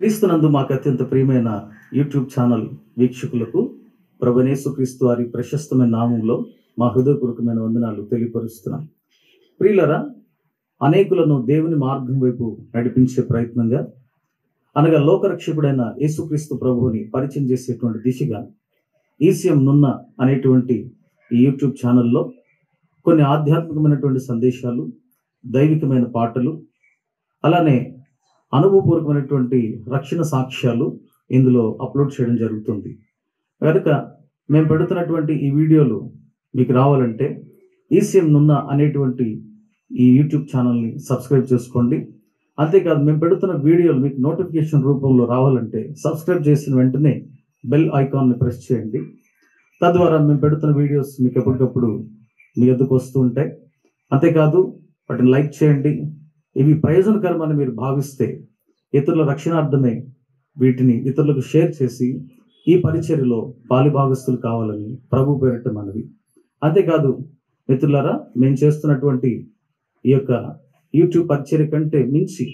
క్రీస్తునందు మాకు అత్యంత ప్రియమైన యూట్యూబ్ ఛానల్ వీక్షకులకు ప్రభువైన యేసుక్రీస్తు వారి ప్రశస్తమైన నామంలో మా హృదయపూర్వకమైన వందనాలు తెలియపరుస్తున్నాం. ప్రియులరా, అనేకులను దేవుని మార్గం వైపు నడిపించే ప్రయత్నంగా, అనగా లోకరక్షకుడైన యేసుక్రీస్తు ప్రభువుని పరిచయం చేసేటువంటి దిశగా ఈసీఎం నున్న అనేటువంటి ఈ యూట్యూబ్ ఛానల్లో కొన్ని ఆధ్యాత్మికమైనటువంటి సందేశాలు, దైవికమైన పాటలు, అలానే అనుభవపూర్వకమైనటువంటి రక్షణ సాక్ష్యాలు ఇందులో అప్లోడ్ చేయడం జరుగుతుంది. కనుక మేము పెడుతున్నటువంటి ఈ వీడియోలు మీకు రావాలంటే ఈసీఎం నున్న అనేటువంటి ఈ యూట్యూబ్ ఛానల్ని సబ్స్క్రైబ్ చేసుకోండి. అంతేకాదు, మేము పెడుతున్న వీడియోలు మీకు నోటిఫికేషన్ రూపంలో రావాలంటే సబ్స్క్రైబ్ చేసిన వెంటనే బెల్ ఐకాన్ని ప్రెస్ చేయండి. తద్వారా మేము పెడుతున్న వీడియోస్ మీకు ఎప్పటికప్పుడు మీ వద్దకు వస్తూ ఉంటాయి. అంతేకాదు, వాటిని లైక్ చేయండి. ఇవి ప్రయోజనకరమని మీరు భావిస్తే ఇతరుల రక్షణార్థమే వీటిని ఇతరులకు షేర్ చేసి ఈ పరిచర్యలో పాలిభాగస్తులు కావాలని ప్రభు పేరిట మనవి. అంతేకాదు మిత్రులారా, మేము చేస్తున్నటువంటి ఈ యొక్క యూట్యూబ్ పరిచర్య కంటే మించి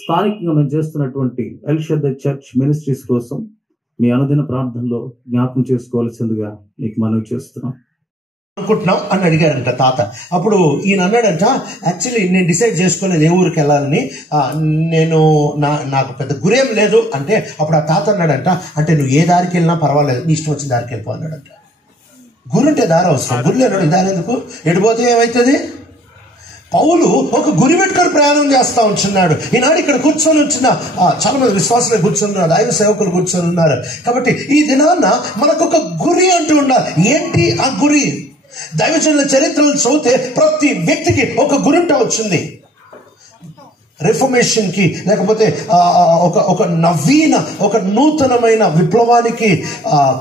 స్థానికంగా మేము చేస్తున్నటువంటి ఎల్ షద్దై చర్చ్ మినిస్ట్రీస్ కోసం మీ అనుదిన ప్రార్థనలో జ్ఞాపకం చేసుకోవాల్సిందిగా మీకు మనవి చేస్తున్నాం. అనుకుంటున్నాం అని అడిగారంట తాత. అప్పుడు ఈయన అన్నాడంట, యాక్చువల్లీ నేను డిసైడ్ చేసుకోలేదు ఏ ఊరికి వెళ్ళాలని, నాకు పెద్ద గురేం లేదు అంటే. అప్పుడు ఆ తాత అన్నాడంట, అంటే నువ్వు ఏ దారికి వెళ్ళినా పర్వాలేదు, నీ ఇష్టం వచ్చిన దారికి వెళ్ళిపో అన్నాడంట. గురుంటే దారి అవసరం, గురులు అన్నాడు దారి ఎందుకు, ఎడిపోతే ఏమవుతుంది? పౌలు ఒక గురి పెట్టుకొని ప్రయాణం చేస్తా ఉంటున్నాడు. ఈనాడు ఇక్కడ కూర్చొని ఉంటున్న చాలా మంది విశ్వాసులు కూర్చొని ఉన్నారు, దైవ సేవకులు కూర్చొని ఉన్నారు. కాబట్టి ఈ దినాన్న మనకు ఒక గురి అంటూ ఉండాలి. ఏంటి ఆ గురి? దైవజనుల చరిత్రలు చదివితే ప్రతి వ్యక్తికి ఒక గురింట వచ్చింది. రిఫర్మేషన్ కి, లేకపోతే ఒక నవీన, ఒక నూతనమైన విప్లవానికి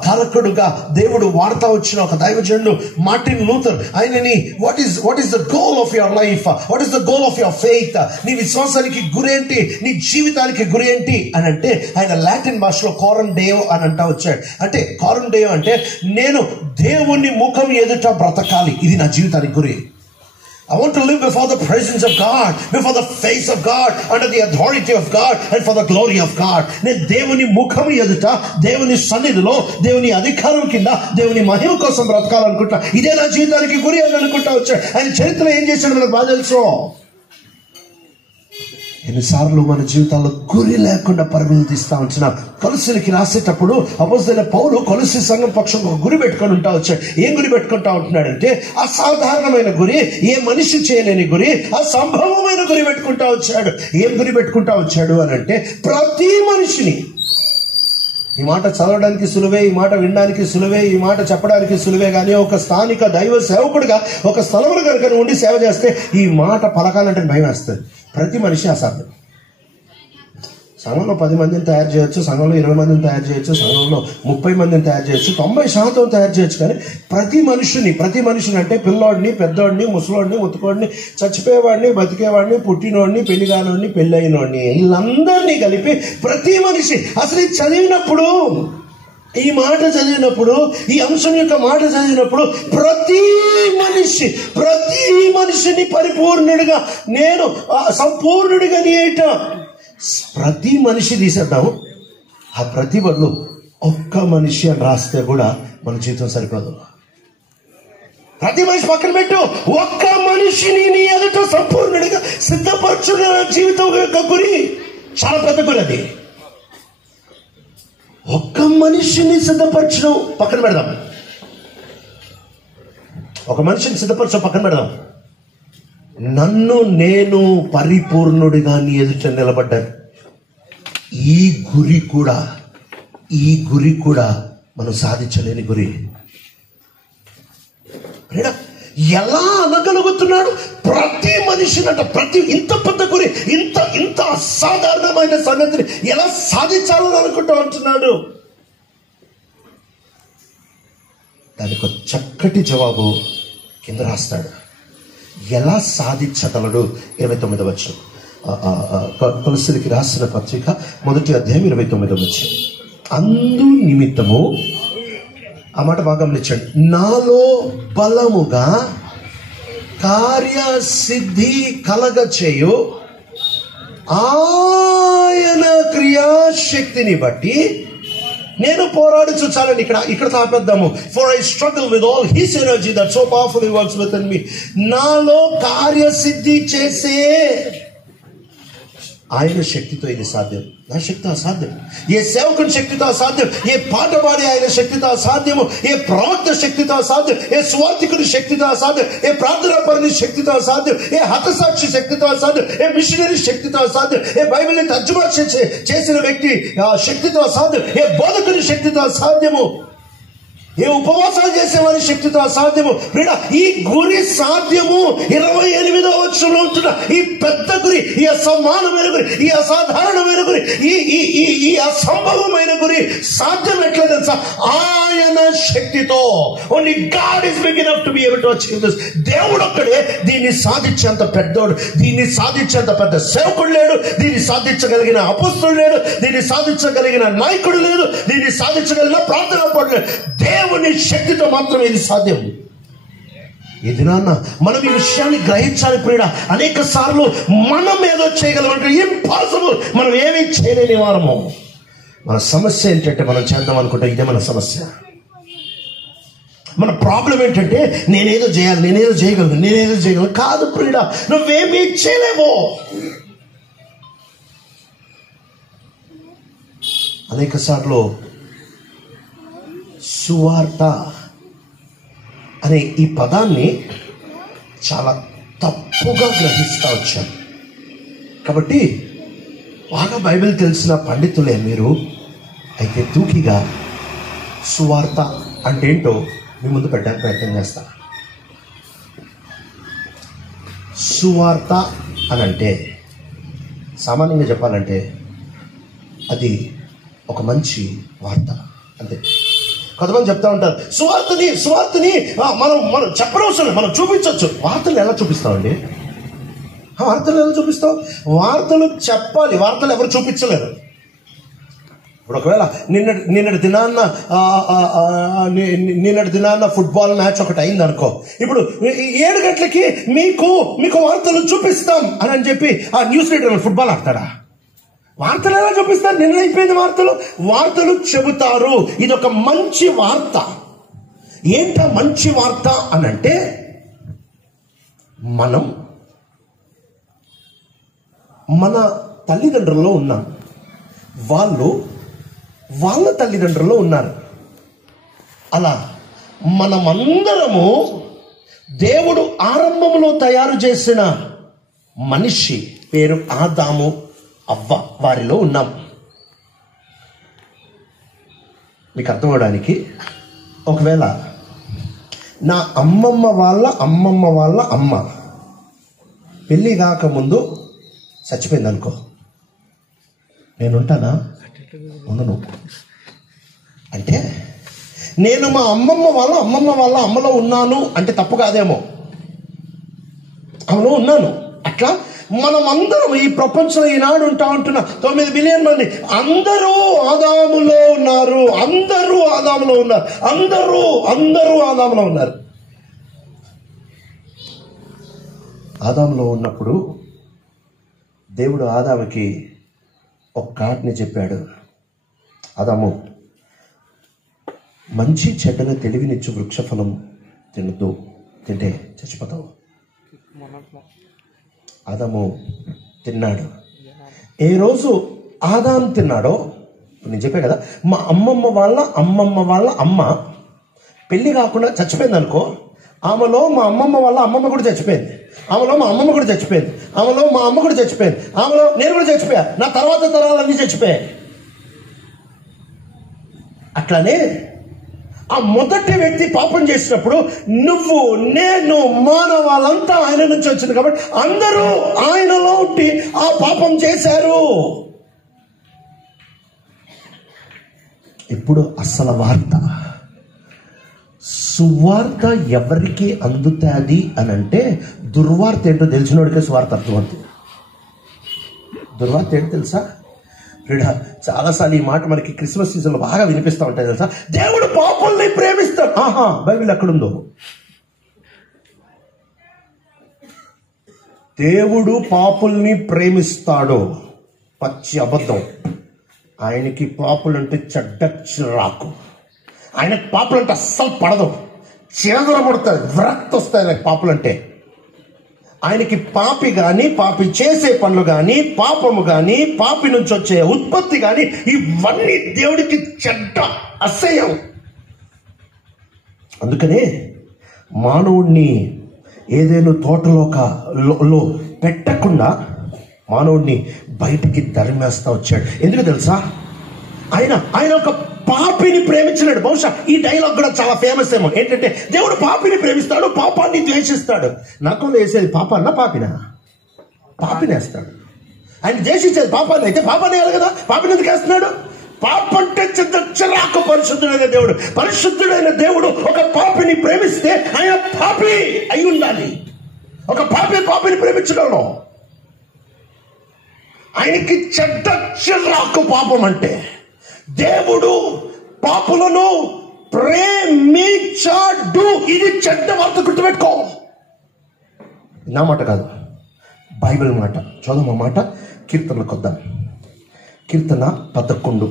కారకుడుగా దేవుడు వాడుతా వచ్చిన ఒక దైవజనుడు మార్టిన్ లూథర్. ఆయనని what is the goal of your life, what is the goal of your faith, నీ విశ్వాసానికి గురేంటి, నీ జీవితానికి గురేంటి అని అంటే ఆయన లాటిన్ భాషలో కారన్ డేయో అని అంటా వచ్చాడు. అంటే కారన్ డేయో అంటే నేను దేవుని ముఖం ఎదుట బ్రతకాలి, ఇది నా జీవితానికి గురి. I want to live before the presence of God, before the face of God, under the authority of God and for the glory of God. నేను దేవుని ముఖం ఎదుట, దేవుని సన్నిధిలో, దేవుని అధికారం కింద, దేవుని మహిమ కోసం బ్రతకాలనుకుంటా. ఇదే నా జీవితానికి గురి అని అనుకుంటా వచ్చాడు. ఆయన చరిత్ర ఏం చేశాడు మనకు బాగా తెలుసు. ఎన్నిసార్లు మన జీవితాల్లో గురి లేకుండా పరుగులు తీస్తా ఉంటున్నాం. కొలస్సీలకి రాసేటప్పుడు అపోస్తలుడైన పౌలు కొలస్సీ సంఘం పక్షం ఒక గురి పెట్టుకొని ఉంటా వచ్చాడు. ఏం గురి పెట్టుకుంటా ఉంటున్నాడంటే అసాధారణమైన గురి, ఏ మనిషి చేయలేని గురి, అసంభవమైన గురి పెట్టుకుంటా వచ్చాడు. ఏం గురి పెట్టుకుంటా వచ్చాడు అని అంటే ప్రతి మనిషిని, ఈ మాట చదవడానికి సులువే, ఈ మాట వినడానికి సులువే, ఈ మాట చెప్పడానికి సులువే, కానీ ఒక స్థానిక దైవ సేవకుడిగా ఒక స్థలంలో కనుక ఉండి సేవ చేస్తే ఈ మాట పలకాలంటే భయం వేస్తుంది. ప్రతి మనిషి అసాధ్యం. సంఘంలో 10 మందిని తయారు చేయొచ్చు, సంఘంలో 20 మందిని తయారు చేయొచ్చు, సంఘంలో 30 మందిని తయారు చేయొచ్చు, 90% తయారు చేయొచ్చు. కానీ ప్రతి మనిషిని అంటే పిల్లోడిని, పెద్దోడిని, ముసలోడిని, ముతుకోడిని, చచ్చిపోయేవాడిని, బతికేవాడిని, పుట్టినోడిని, పెళ్లిగానోడిని, పెళ్ళైనోడిని, వీళ్ళందరినీ కలిపి ప్రతి మనిషి. అసలు చదివినప్పుడు, ఈ మాట చదివినప్పుడు, ఈ అంశం యొక్క మాట చదివినప్పుడు ప్రతి మనిషిని పరిపూర్ణుడిగా, నేను సంపూర్ణుడిగా నీట ప్రతి మనిషి తీసేద్దాం. ఆ ప్రతి బదులు ఒక్క మనిషి అని రాస్తే కూడా మన జీవితం సరిపోదు. ప్రతి మనిషి పక్కన పెట్టు, ఒక్క మనిషిని నీ ఎదుట సంపూర్ణుడిగా సిద్ధపరచున్న జీవితం యొక్క గురి చాలా పెద్ద గురి. అది ఒక్క మనిషిని సిద్ధపరచడం పక్కన పెడదాం, ఒక మనిషిని సిద్ధపరచడం పక్కన పెడదాం. నన్ను నేను పరిపూర్ణుడిగా నీ ఎదుట నిలబడ్డాను. ఈ గురి కూడా మనం సాధించలేని గురి. ఎలా అనగలుగుతున్నాడు? ప్రతి మనిషినట, ఇంత పెద్ద గురి, ఇంత అసాధారణమైన సంగతిని ఎలా సాధించాలని అనుకుంటూ ఉంటున్నాడు. దానికి ఒక చక్కటి జవాబు కింద రాస్తాడు. ఎలా సాధించగలడు? 29వ వచనం, కొలస్సీలకి రాసిన పత్రిక 1వ అధ్యాయం 29వ వచనం. అందు నిమిత్తము, ఆ మాట బాగా గమనించండి, నాలో బలముగా కార్యసిద్ధి కలగ చేయు ఆయన క్రియాశీల శక్తిని బట్టి నేను పోరాడుచు. చాలండి, ఇక్కడ తాపేద్దాము. For I struggle with all his energy that so powerfully works with in me. నాలో కార్యసిద్ధి చేసే ఆయన శక్తితో ఇది సాధ్యం. నా శక్తితో అసాధ్యం. ఏ సేవకుని శక్తితో అసాధ్యం. ఏ పాట పాడే ఆయన శక్తితో అసాధ్యము. ఏ ప్రవక్త శక్తితో అసాధ్యం. ఏ స్వార్థికుని శక్తితో అసాధ్యం. ఏ ప్రార్థనా పరుని శక్తితో అసాధ్యం. ఏ హతసాక్షి శక్తితో అసాధ్యం. ఏ మిషనరీ శక్తితో అసాధ్యం. ఏ బైబిల్ని తర్జుమా చేసిన వ్యక్తి శక్తితో అసాధ్యం. ఏ బోధకుని శక్తితో అసాధ్యము. ఏ ఉపవాసాలు చేసేవారి శక్తితో అసాధ్యము. ఈ గురి సాధ్యము. 28వ వచనంలో ఉంటున్న ఈ పెద్ద గురి, ఈ అసమానమైన గురి, ఈ అసాధారణమైన గురి, ఈ అసంభవమైన గురి సాధ్యం ఎట్లా తెలుసా? ఆయన శక్తితో. Only God is big enough to be able to achieve this. దేవుడు ఒక్కడే దీన్ని సాధించేంత పెద్దోడు. దీన్ని సాధించేంత పెద్ద సేవకుడు లేడు. దీన్ని సాధించగలిగిన అపొస్తలుడు లేడు. దీన్ని సాధించగలిగిన నాయకుడు లేడు. దీన్ని సాధించగలిగిన ప్రార్థనా పరుడు లేడు. దేవుని శక్తితో మాత్రమే ఇది సాధ్యం. ఇది నాన్న మనం ఈ విషయాన్ని గ్రహించాలి ప్రియుడా. అనేక సార్లు మనం ఏదో చేయగలమంటే ఇంపాసిబుల్. మనం ఏమీ చేయలేని వారము. మన సమస్య ఏంటంటే మనం చేద్దాం అనుకుంటే ఇదే మన సమస్య. మన ప్రాబ్లం ఏంటంటే నేనేదో చేయగలను. కాదు ప్రియుడా, నువ్వేమీ చేయలేవు. అనేక సార్లు సువార్త అనే ఈ పదాన్ని చాలా తప్పుగా గ్రహిస్తూ వచ్చాను. కాబట్టి బాగా బైబిల్ తెలిసిన పండితులే మీరు అయితే తూకిగా సువార్త అంటే ఏంటో మీ ముందు పెట్టడానికి ప్రయత్నం చేస్తా. సువార్త అని అంటే సామాన్యంగా చెప్పాలంటే అది ఒక మంచి వార్త అంతే. కొంతమంది చెప్తా ఉంటారు సువార్తని మనం చెప్పనవసరం, మనం చూపించవచ్చు. వార్తలు ఎలా చూపిస్తామండి? వార్తలు ఎలా చూపిస్తాం? వార్తలు చెప్పాలి. వార్తలు ఎవరు చూపించలేరు. ఇప్పుడు ఒకవేళ నిన్నటి దినాన్న ఫుట్బాల్ మ్యాచ్ ఒకటి అయింది అనుకో. ఇప్పుడు 7 గంటలకి మీకు వార్తలు చూపిస్తాం అని చెప్పి ఆ న్యూస్ రీడర్ ఫుట్బాల్ ఆడతాడా? వార్తలు ఎలా చూపిస్తారు? నిన్న అయిపోయింది. వార్తలు చెబుతారు. ఇది ఒక మంచి వార్త. ఏంట మంచి వార్త అని అంటే మనం మన తల్లిదండ్రుల్లో ఉన్నాం, వాళ్ళు వాళ్ళ తల్లిదండ్రుల్లో ఉన్నారు. అలా మనమందరము దేవుడు ఆరంభంలో తయారు చేసిన మనిషి పేరు ఆదాము అవ్వ వారిలో ఉన్నాం. మీకు అర్థం అవడానికి ఒకవేళ నా అమ్మమ్మ వాళ్ళ అమ్మ పెళ్ళి కాకముందు చచ్చిపోయింది అనుకో, నేనుంటానా? ఉండను. అంటే నేను మా అమ్మమ్మ వాళ్ళ అమ్మలో ఉన్నాను అంటే తప్పు కాదేమో. అమ్మలో ఉన్నాను. అట్లా మనం అందరం ఈ ప్రపంచంలో ఈనాడు ఉంటున్న 9 బిలియన్ మంది అందరూ ఆదాములో ఉన్నారు. అందరూ ఆదాములో ఉన్నారు. ఆదాములో ఉన్నప్పుడు దేవుడు ఆదాముకి ఒక ఆజ్ఞ చెప్పాడు. ఆదాము, మంచి చెడ్డను తెలివినిచ్చు వృక్షఫలం తినద్దు, తింటే చచ్చిపోతావు. ఆదాము తిన్నాడు. ఏ రోజు ఆదాము తిన్నాడో, నేను చెప్పా కదా, మా అమ్మమ్మ వాళ్ళ అమ్మ పెళ్లి కాకుండా చచ్చిపోయింది అనుకో, ఆమెలో మా అమ్మమ్మ వాళ్ళ అమ్మమ్మ కూడా చచ్చిపోయింది, ఆమెలో మా అమ్మమ్మ కూడా చచ్చిపోయింది, ఆమెలో మా అమ్మ కూడా చచ్చిపోయింది, ఆమెలో నేను కూడా చచ్చిపోయా, నా తర్వాత తరాలన్నీ చచ్చిపోయాయి. అట్లానే ఆ మొదటి వ్యక్తి పాపం చేసినప్పుడు నువ్వు నేను మానవాళ్ళంతా ఆయన నుంచి వచ్చింది కాబట్టి అందరూ ఆయనలో ఉండి ఆ పాపం చేశారు. ఇప్పుడు అసలు వార్త, సువార్త ఎవరికి అందుతుంది అని అంటే, దుర్వార్త ఏంటో తెలిసినోడికే సువార్త అర్థమవుతుంది. దుర్వార్త ఏంటో తెలుసా? చాలాసార్లు ఈ మాట మనకి క్రిస్మస్ సీజన్ లో బాగా వినిపిస్తూ ఉంటాయి తెలుసా. దేవుడు పాపుల్ని ప్రేమిస్తాడు. ఆహా, బైబిల్ ఎక్కడుందో? దేవుడు పాపుల్ని ప్రేమిస్తాడు, పచ్చి అబద్ధం. ఆయనకి పాపులంటే చెడ్డ చిరాకు. ఆయనకి పాపులంటే అస్సలు పడదు, చిరదర పడుతుంది, విరక్తి వస్తుంది ఆయనకి పాపులంటే. ఆయనకి పాపి గాని, పాపి చేసే పనులు గాని, పాపము గాని, పాపి నుంచి వచ్చే ఉత్పత్తి గాని, ఇవన్నీ దేవుడికి చెడ్డ అసహ్యం. అందుకనే మానవుణ్ణి ఏదేను తోటలో పెట్టకుండా మానవుణ్ణి బయటికి తరిమేస్తా వచ్చాడు. ఎందుకు తెలుసా? ఆయన ఒక పాపిని ప్రేమించినాడు. బహుశా ఈ డైలాగ్ కూడా చాలా ఫేమస్ ఏమో. ఏంటంటే దేవుడు పాపిని ప్రేమిస్తాడు, పాపాన్ని ద్వేషిస్తాడు. నరకంలో వేసేది పాపాన్న పాపినా? పాపినేస్తాడు. ఆయన ద్వేషించేది పాపాన్ని అయితే పాపాన్ని వేయాలి కదా, పాపిని ఎందుకు వేస్తున్నాడు? పాపంటే చిరాకు. పరిశుద్ధుడైన దేవుడు, పరిశుద్ధుడైన దేవుడు ఒక పాపిని ప్రేమిస్తే ఆయన పాపి అయి ఉండాలి. ఒక పాపిని ప్రేమించగలను. ఆయనకి చెడ్డ చిరాకు పాపం అంటే. దేవుడు పాపులను ప్రేమించాడు. ఇది చెడ్డ వార్త, గుర్తుపెట్టుకో. నా మాట కాదు, బైబిల్ మాట. చదువు మాట. కీర్తనలకు వద్దాం. కీర్తన 11:5.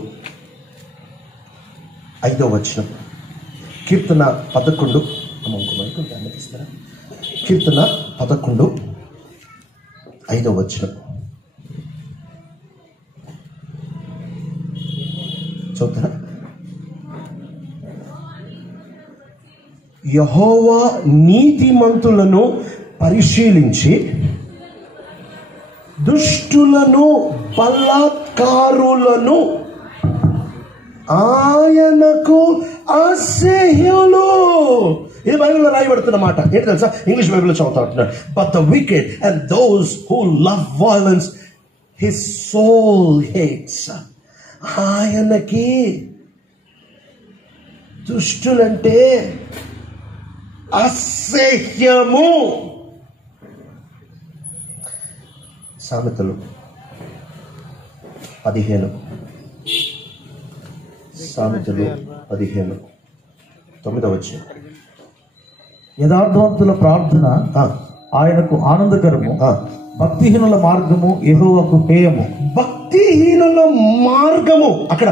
కీర్తన 11. కీర్తన 11:5. చదువుతారా? యెహోవా నీతిమంతులను పరిశీలించి దుష్టులను బలాత్కారులను ఆయనకు అసహ్యులు. ఇది బైబిల్లో రాయబడుతున్న మాట. ఏంటి తెలుసా? ఇంగ్లీష్ బైబిల్లో చదువుతా ఉంటున్నాడు. But the wicked and those who love violence his soul hates. ఆయనకి దుష్టులంటే అసహ్యము. సామెతలు 15. సామెతలు 15:9. యథార్థవంతుల ప్రార్థన ఆయనకు ఆనందకరము, భక్తిహీనుల మార్గము యెహోవాకు హేయము. భక్తిహీనుల మార్గము, అక్కడ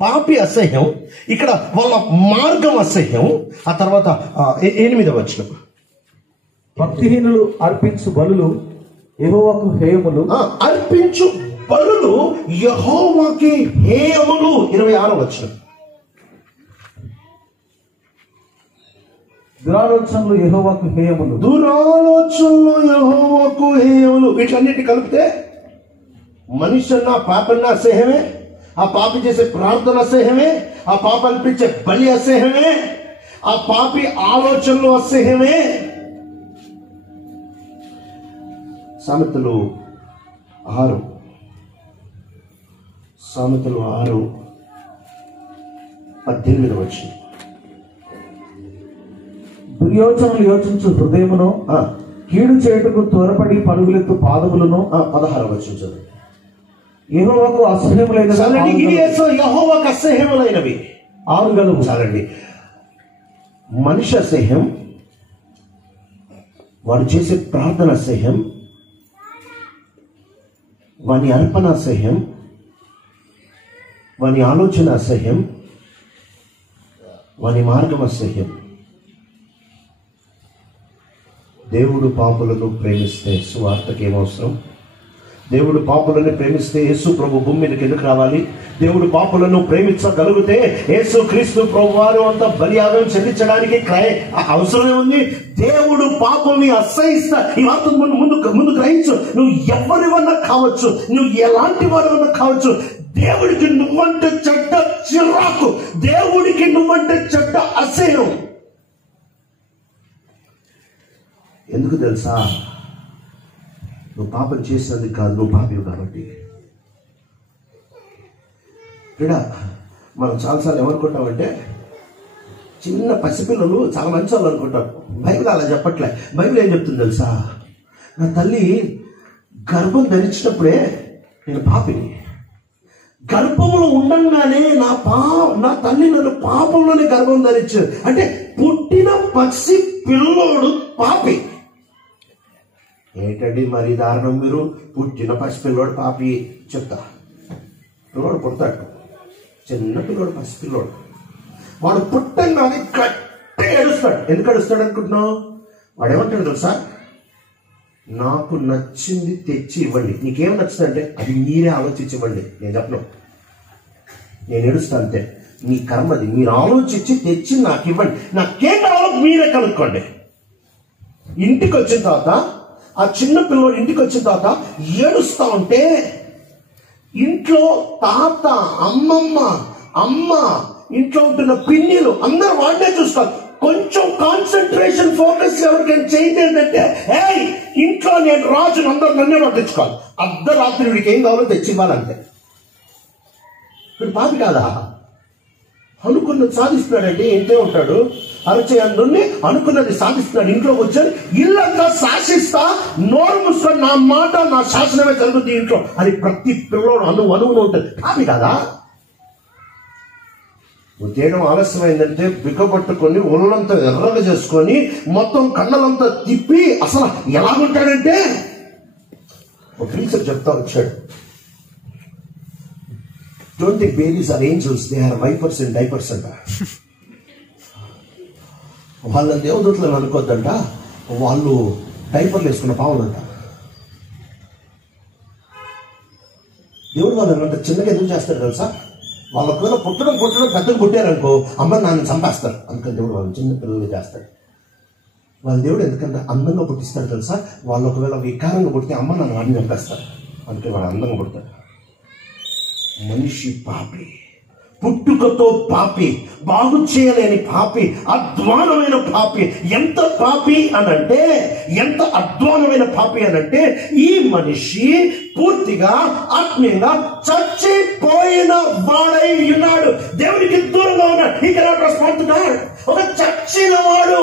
పాపి అసహ్యం, ఇక్కడ వాళ్ళ మార్గం అసహ్యం. ఆ తర్వాత 8. భక్తిహీనులు అర్పించు బలులు యెహోవాకు హేయములు. అర్పించు బలులు యెహోవాకి హేయములు. 26. దురాలోచనలు యెహోవాకు హేయములు. దురాలోచనలు యెహోవాకు హేయములు. వీటన్నిటి కలిపితే మనిషి అన్న పాపన్న అసహ్యమే, ఆ పాపి చేసే ప్రార్థన అసహ్యమే, ఆ పాప అనిపించే బలి అసహ్యమే, ఆ పాపి ఆలోచనలు అసహ్యమే. సామెతలు 6:18. దుర్యోచనలు యోచించు హృదయమును, కీడు చేయుటకు త్వరపడి పరుగులెత్తు పాదములను. 16. యెహోవాకు అసహ్యములైనవి. యెహోవాకు అసహ్యములైనవి 6 గలవు. చాలండి. మనిషి అసహ్యం, వాడు చేసే ప్రార్థన అసహ్యం, వాని అర్పణ అసహ్యం, వాని ఆలోచన అసహ్యం, వాని మార్గం అసహ్యం. దేవుడు పాపులను ప్రేమిస్తే సువార్తకి ఏమవసరం? దేవుడు పాపులను ప్రేమిస్తే యేసు ప్రభు భూమి మీదకి ఎందుకు రావాలి? దేవుడు పాపులను ప్రేమించగలిగితే యేసు క్రీస్తు ప్రభు వారు అంత బలియాగం చెల్లించడానికి అవసరమే ఉంది. దేవుడు పాపుల్ని అసహిస్తా. ఈ వార్త ముందు గ్రహించు. నువ్వు ఎవరివన్నా కావచ్చు, నువ్వు ఎలాంటి వారివన్నా కావచ్చు, దేవుడికి నువ్వంటే చెడ్డ చిరాకు, దేవుడికి నువ్వంటే చెడ్డ అసహ్యం. ఎందుకు తెలుసా? నువ్వు పాపం చేసినందుకు కాదు, నువ్వు పాపివి కాబట్టి. ఇక్కడ మనం చాలాసార్లు ఏమనుకుంటామంటే, చిన్న పసిపిల్లలు చాలా మంచి వాళ్ళు అనుకుంటారు. బైబిల్ అలా చెప్పట్లే. బైబిల్ ఏం చెప్తుంది తెలుసా? నా తల్లి గర్భం ధరించినప్పుడే నేను పాపిని. గర్భంలో ఉండంగానే నా తల్లి నన్ను పాపంలోనే గర్భం ధరించారు. అంటే పుట్టిన పసి పిల్లోడు పాపి. ఏంటండి మరి దారుణం? మీరు పుట్టిన పసి పిల్లోడు పాపి చెప్తా. పిల్లోడు పుడతాడు, చిన్న పిల్లోడు, పసి పిల్లోడు. వాడు పుట్టంగానే గట్టిగా ఏడుస్తాడు. ఎందుకు ఏడుస్తాడు అనుకుంటున్నావు? వాడు ఏమంటాడు తెలుసా? నాకు నచ్చింది తెచ్చి ఇవ్వండి. నీకేం నచ్చిందంటే అది మీరే ఆలోచించి ఇవ్వండి, నేను చెప్పను, నేను ఏడుస్తా అంతే. మీ కర్మది, మీరు ఆలోచించి తెచ్చి నాకు ఇవ్వండి, నాకేం కావాలో మీరే కనుక్కోండి. ఇంటికి వచ్చిన తర్వాత ఆ చిన్న పిల్లవాడు ఇంటికి వచ్చిన తర్వాత ఏడుస్తా ఉంటే ఇంట్లో తాత, అమ్మమ్మ, అమ్మ, ఇంట్లో ఉంటున్న పిన్నిలు అందరూ వాడినే చూస్తారు. కొంచెం కాన్సన్ట్రేషన్, ఫోకస్ ఎవరికైనా చేయండి ఏంటంటే, ఇంట్లో నేను రాజును, అందరూ నన్నే పట్టించుకోవాలి. అర్ధరాత్రి వీడికి ఏం కావాలో తెచ్చి ఇవ్వాలంటే వీడు పాపి కాదా? అనుకున్నది సాధిస్తున్నాడంటే ఇంట్లో ఉంటాడు, అరచేయండి అనుకున్నది సాధిస్తున్నాడు. ఇంట్లోకి వచ్చాడు, ఇల్లంతా శాసిస్తా, నోరు మూసుకొని నా మాట, నా శాసనమే జరుగుతుంది ఇంట్లో అని ప్రతి పిల్లోడు అనువును ఉంటుంది. పాపి కాదా? ఉద్యోగం ఆలస్యమైందంటే బిగ్గపట్టుకొని ఒళ్ళంతా ఎర్రగా చేసుకొని మొత్తం కళ్ళలంతా తిప్పి అసలు ఎలాగుంటాడంటే ఒక టీచర్ చెప్తా వచ్చాడు, don't think babies are angels, they are vipers and diapers అంట. వాళ్ళ దేవదూతలను అనుకోద్దంట, వాళ్ళు డైపర్లు వేసుకున్న పావులంట. దేవుడు వాళ్ళని అంత చిన్నగా ఎందుకు చేస్తాడు తెలుసా? వాళ్ళ ఒకవేళ పుట్టడం పెద్దగా పుట్టారనుకో అమ్మ నాన్న చంపేస్తారు. అందుకని దేవుడు వాళ్ళని చిన్న పిల్లలు చేస్తాడు. వాళ్ళ దేవుడు ఎందుకంటే అందంగా పుట్టిస్తాడు తెలుసా? వాళ్ళు ఒకవేళ వికారంగా పుట్టితే అమ్మ నాన్న వాడిని చంపేస్తారు. అందుకే వాళ్ళు అందంగా పుడతారు. మనిషి పాపి, పుట్టుకతో పాపి, బాగు చేయలేని పాపి, అధ్వానమైన పాపి. ఎంత పాపి అనంటే, ఎంత అధ్వానమైన పాపి అనంటే, ఈ మనిషి పూర్తిగా ఆత్మీయంగా చచ్చిపోయిన వాడై ఉన్నాడు. దేవునికి దూరంగా ఉన్నాడు. ఈ కెనాట్ రెస్పాండ్ టు గాడ్. ఒక చచ్చిన వాడు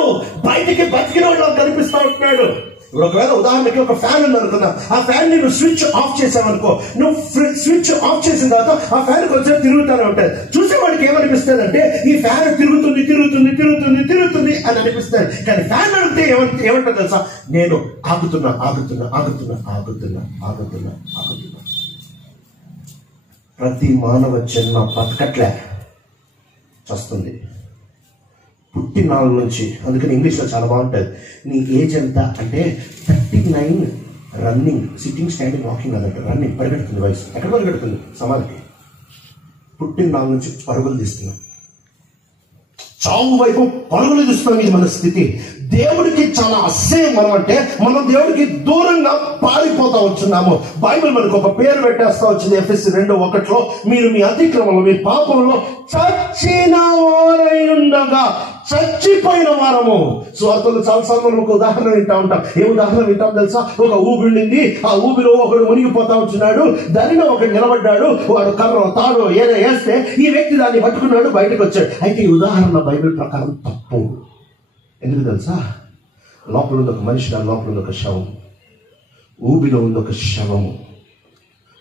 బయటికి బతికిన వాడు కనిపిస్తా ఉంటున్నాడు. ఇప్పుడు ఒకవేళ ఉదాహరణకి ఒక ఫ్యాన్ ఉంది అనుకున్నా, ఆ ఫ్యాన్ ని నువ్వు స్విచ్ ఆఫ్ చేసావనుకో, నువ్వు స్విచ్ ఆఫ్ చేసిన తర్వాత ఆ ఫ్యాన్ కొంచెం తిరుగుతూనే ఉంటుంది. చూసేవాడికి ఏమనిపిస్తుంది అంటే ఈ ఫ్యాన్ తిరుగుతుంది తిరుగుతుంది తిరుగుతుంది తిరుగుతుంది అని అనిపిస్తుంది. కానీ ఫ్యాన్ అడిగితే ఏమంటుంది తెలుసా? నేను ఆగుతున్నా ఆగుతున్నా ఆగుతున్నా ఆగుతున్నా ఆగుతున్నా ఆగుతున్నా. ప్రతి మానవ జన్మ బతకట్లే, చస్తుంది పుట్టినాళ్ళ నుంచి. అందుకని ఇంగ్లీష్లో చాలా బాగుంటుంది. నీ ఏజ్ ఎంత అంటే 39 రన్నింగ్, సిట్టింగ్, స్టాండింగ్, వాకింగ్ అదంట. రన్నింగ్ పరిగెడుతుంది వయసు. ఎక్కడ పరిగెడుతుంది? సమాధికి. పుట్టినాళ్ళ నుంచి పరుగులు తీస్తున్నాం, చావు వైపు పరుగులు తీస్తున్నాం. ఇది మన స్థితి. దేవుడికి చాలా అసహ్యం మనం అంటే, మనం దేవుడికి దూరంగా పారిపోతా వచ్చున్నాము. బైబిల్ మనకు ఒక పేరు పెట్టేస్తా వచ్చింది. ఎఫెసీ 2:1 మీరు మీ అతిక్రమంలో, మీ పాపంలో చచ్చిన వారై ఉండగా, చచ్చిపోయిన వారము. సువార్తలు చాలాసార్లు మనం ఒక ఉదాహరణ వింటా ఉంటాం. ఏ ఉదాహరణ వింటాం తెలుసా? ఒక ఊబి ఉండింది, ఆ ఊబిలో ఒకడు మునిగిపోతా వచ్చున్నాడు, దానిలో ఒకడు నిలబడ్డాడు, వాడు కర్ర తాడు ఏదో వేస్తే ఈ వ్యక్తి దాన్ని పట్టుకున్నాడు, బయటకు వచ్చాడు. అయితే ఈ ఉదాహరణ బైబిల్ ప్రకారం తప్పు. ఎందుకు తెలుసా? లోపల ఉంది ఒక మనిషి, దాని లోపల ఉంది ఒక శవం. ఊబిలో ఉంది ఒక శవము.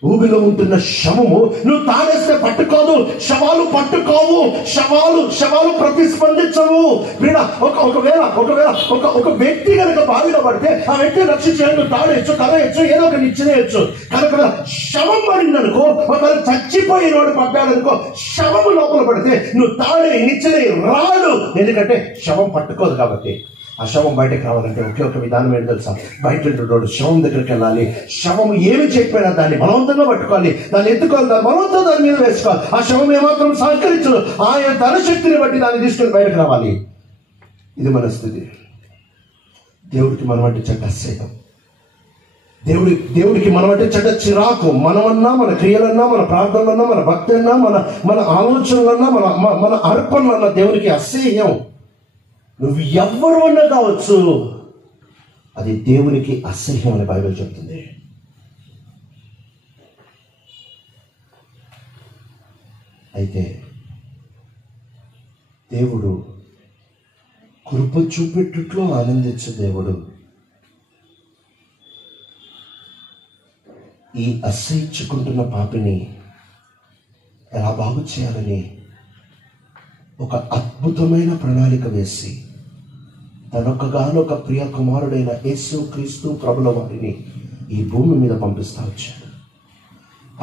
ఊబిలో ఉంటున్న శవము నువ్వు తాడేస్తే పట్టుకోదు, శవాలు పట్టుకోవు, శవాలు ప్రతిస్పందించవు. ఒకవేళ ఒక వ్యక్తి కనుక బావిలో పడితే ఆ వ్యక్తిని రక్షించడానికి నువ్వు తాడేయచ్చు, కర్రయచ్చు, ఏదో ఒక నిచ్చినేయచ్చు. కనుక శవం పడిందనుకో, ఒకవేళ చచ్చిపోయిన వాడు పడ్డాడనుకో, శవము లోపల పడితే నువ్వు తాడే నిచ్చనే రాడు. ఎందుకంటే శవం పట్టుకోదు కాబట్టి. ఆ శవం బయటకు రావాలంటే ఒకే ఒక విధానం ఏంటి తెలుసా? బయట ఉంటున్నాడు, శవం దగ్గరికి వెళ్ళాలి. శవం ఏమి చెప్పినా దాన్ని బలవంతంగా పట్టుకోవాలి, దాన్ని ఎత్తుకోవాలి, దాన్ని బలవంతం దాని మీద వేసుకోవాలి. ఆ శవం ఏమాత్రం సహకరించదు. ఆయన తన శక్తిని బట్టి దాన్ని తీసుకొని బయటకు రావాలి. ఇది మన స్థితి. దేవుడికి మనం అంటే చెడ్డ అసహ్యం. దేవుడికి మనం అంటే చెడ్డ చిరాకు. మనమన్నా, మన క్రియలన్నా, మన ప్రార్థనలన్నా, మన భక్తి అన్నా, మన ఆలోచనలన్నా, మన అర్పణలన్నా దేవునికి అసహ్యం. నువ్వు ఎవరు అన్నా కావచ్చు, అది దేవునికి అసహ్యం అని బైబిల్ చెప్తుంది. అయితే దేవుడు కృప చూపెట్టుట్లో ఆనందించే దేవుడు ఈ అసహించుకుంటున్న పాపిని ఎలా బాగు చేయాలని ఒక అద్భుతమైన ప్రణాళిక వేసి తనొక్కగానొక ప్రియ కుమారుడైన యేసు క్రీస్తు ప్రభుల వారిని ఈ భూమి మీద పంపిస్తా వచ్చాడు.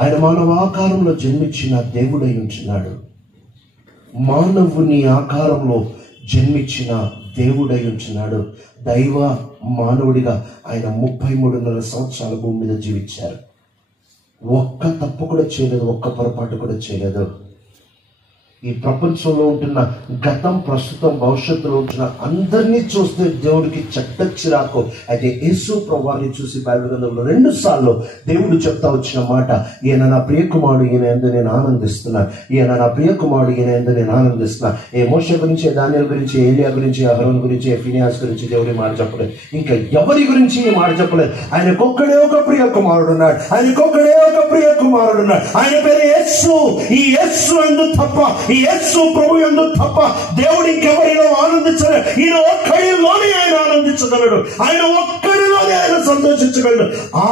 ఆయన మానవ ఆకారంలో జన్మించిన దేవుడై ఉంటున్నాడు. మానవుని ఆకారంలో జన్మించిన దేవుడై ఉంటున్నాడు. దైవ మానవుడిగా ఆయన 33.5 సంవత్సరాల భూమి మీద జీవించారు. ఒక్క తప్పు కూడా చేయలేదు, ఒక్క పొరపాటు కూడా చేయలేదు. ఈ ప్రపంచంలో ఉంటున్న గతం, ప్రస్తుతం, భవిష్యత్తులో ఉంటున్న అందరినీ చూస్తే దేవుడికి చెడ్డ చిరాకు. అయితే యేసు ప్రభువాన్ని చూసి బైబిల్ గ్రంథంలో 2 సార్లు దేవుడు చెప్తా వచ్చిన మాట, ఈయన నా ప్రియకుమారుడు, ఈయన యందు నేను ఆనందిస్తున్నా, ఈయన నా ప్రియకుమారుడు, ఈయన యందు నేను ఆనందిస్తున్నా. ఏ మోషే గురించి, దానియేలు గురించి, ఏలియా గురించి, అహరోను గురించి, ఫినియాస్ గురించి దేవుడి మాట చెప్పలేదు. ఇంకా ఎవరి గురించి ఈ మాట చెప్పలేదు. ఆయనకొక్కడే ఒక ప్రియ కుమారుడు ఉన్నాడు, ఆయనకొక్కడే ఒక ప్రియ కుమారుడు ఉన్నాడు. ఆయన పేరు యేసు. ఈ యేసు యందు తప్ప, ఈ యేసు ప్రభు యందు తప్ప దేవుడు ఇంకెవరిలో ఆనందించలేడు. ఈయన ఒక్కడిలోనే ఆయన ఆనందించగలడు, ఆయన ఒక్కడిలోనే ఆయన సంతోషించగలడు. ఆ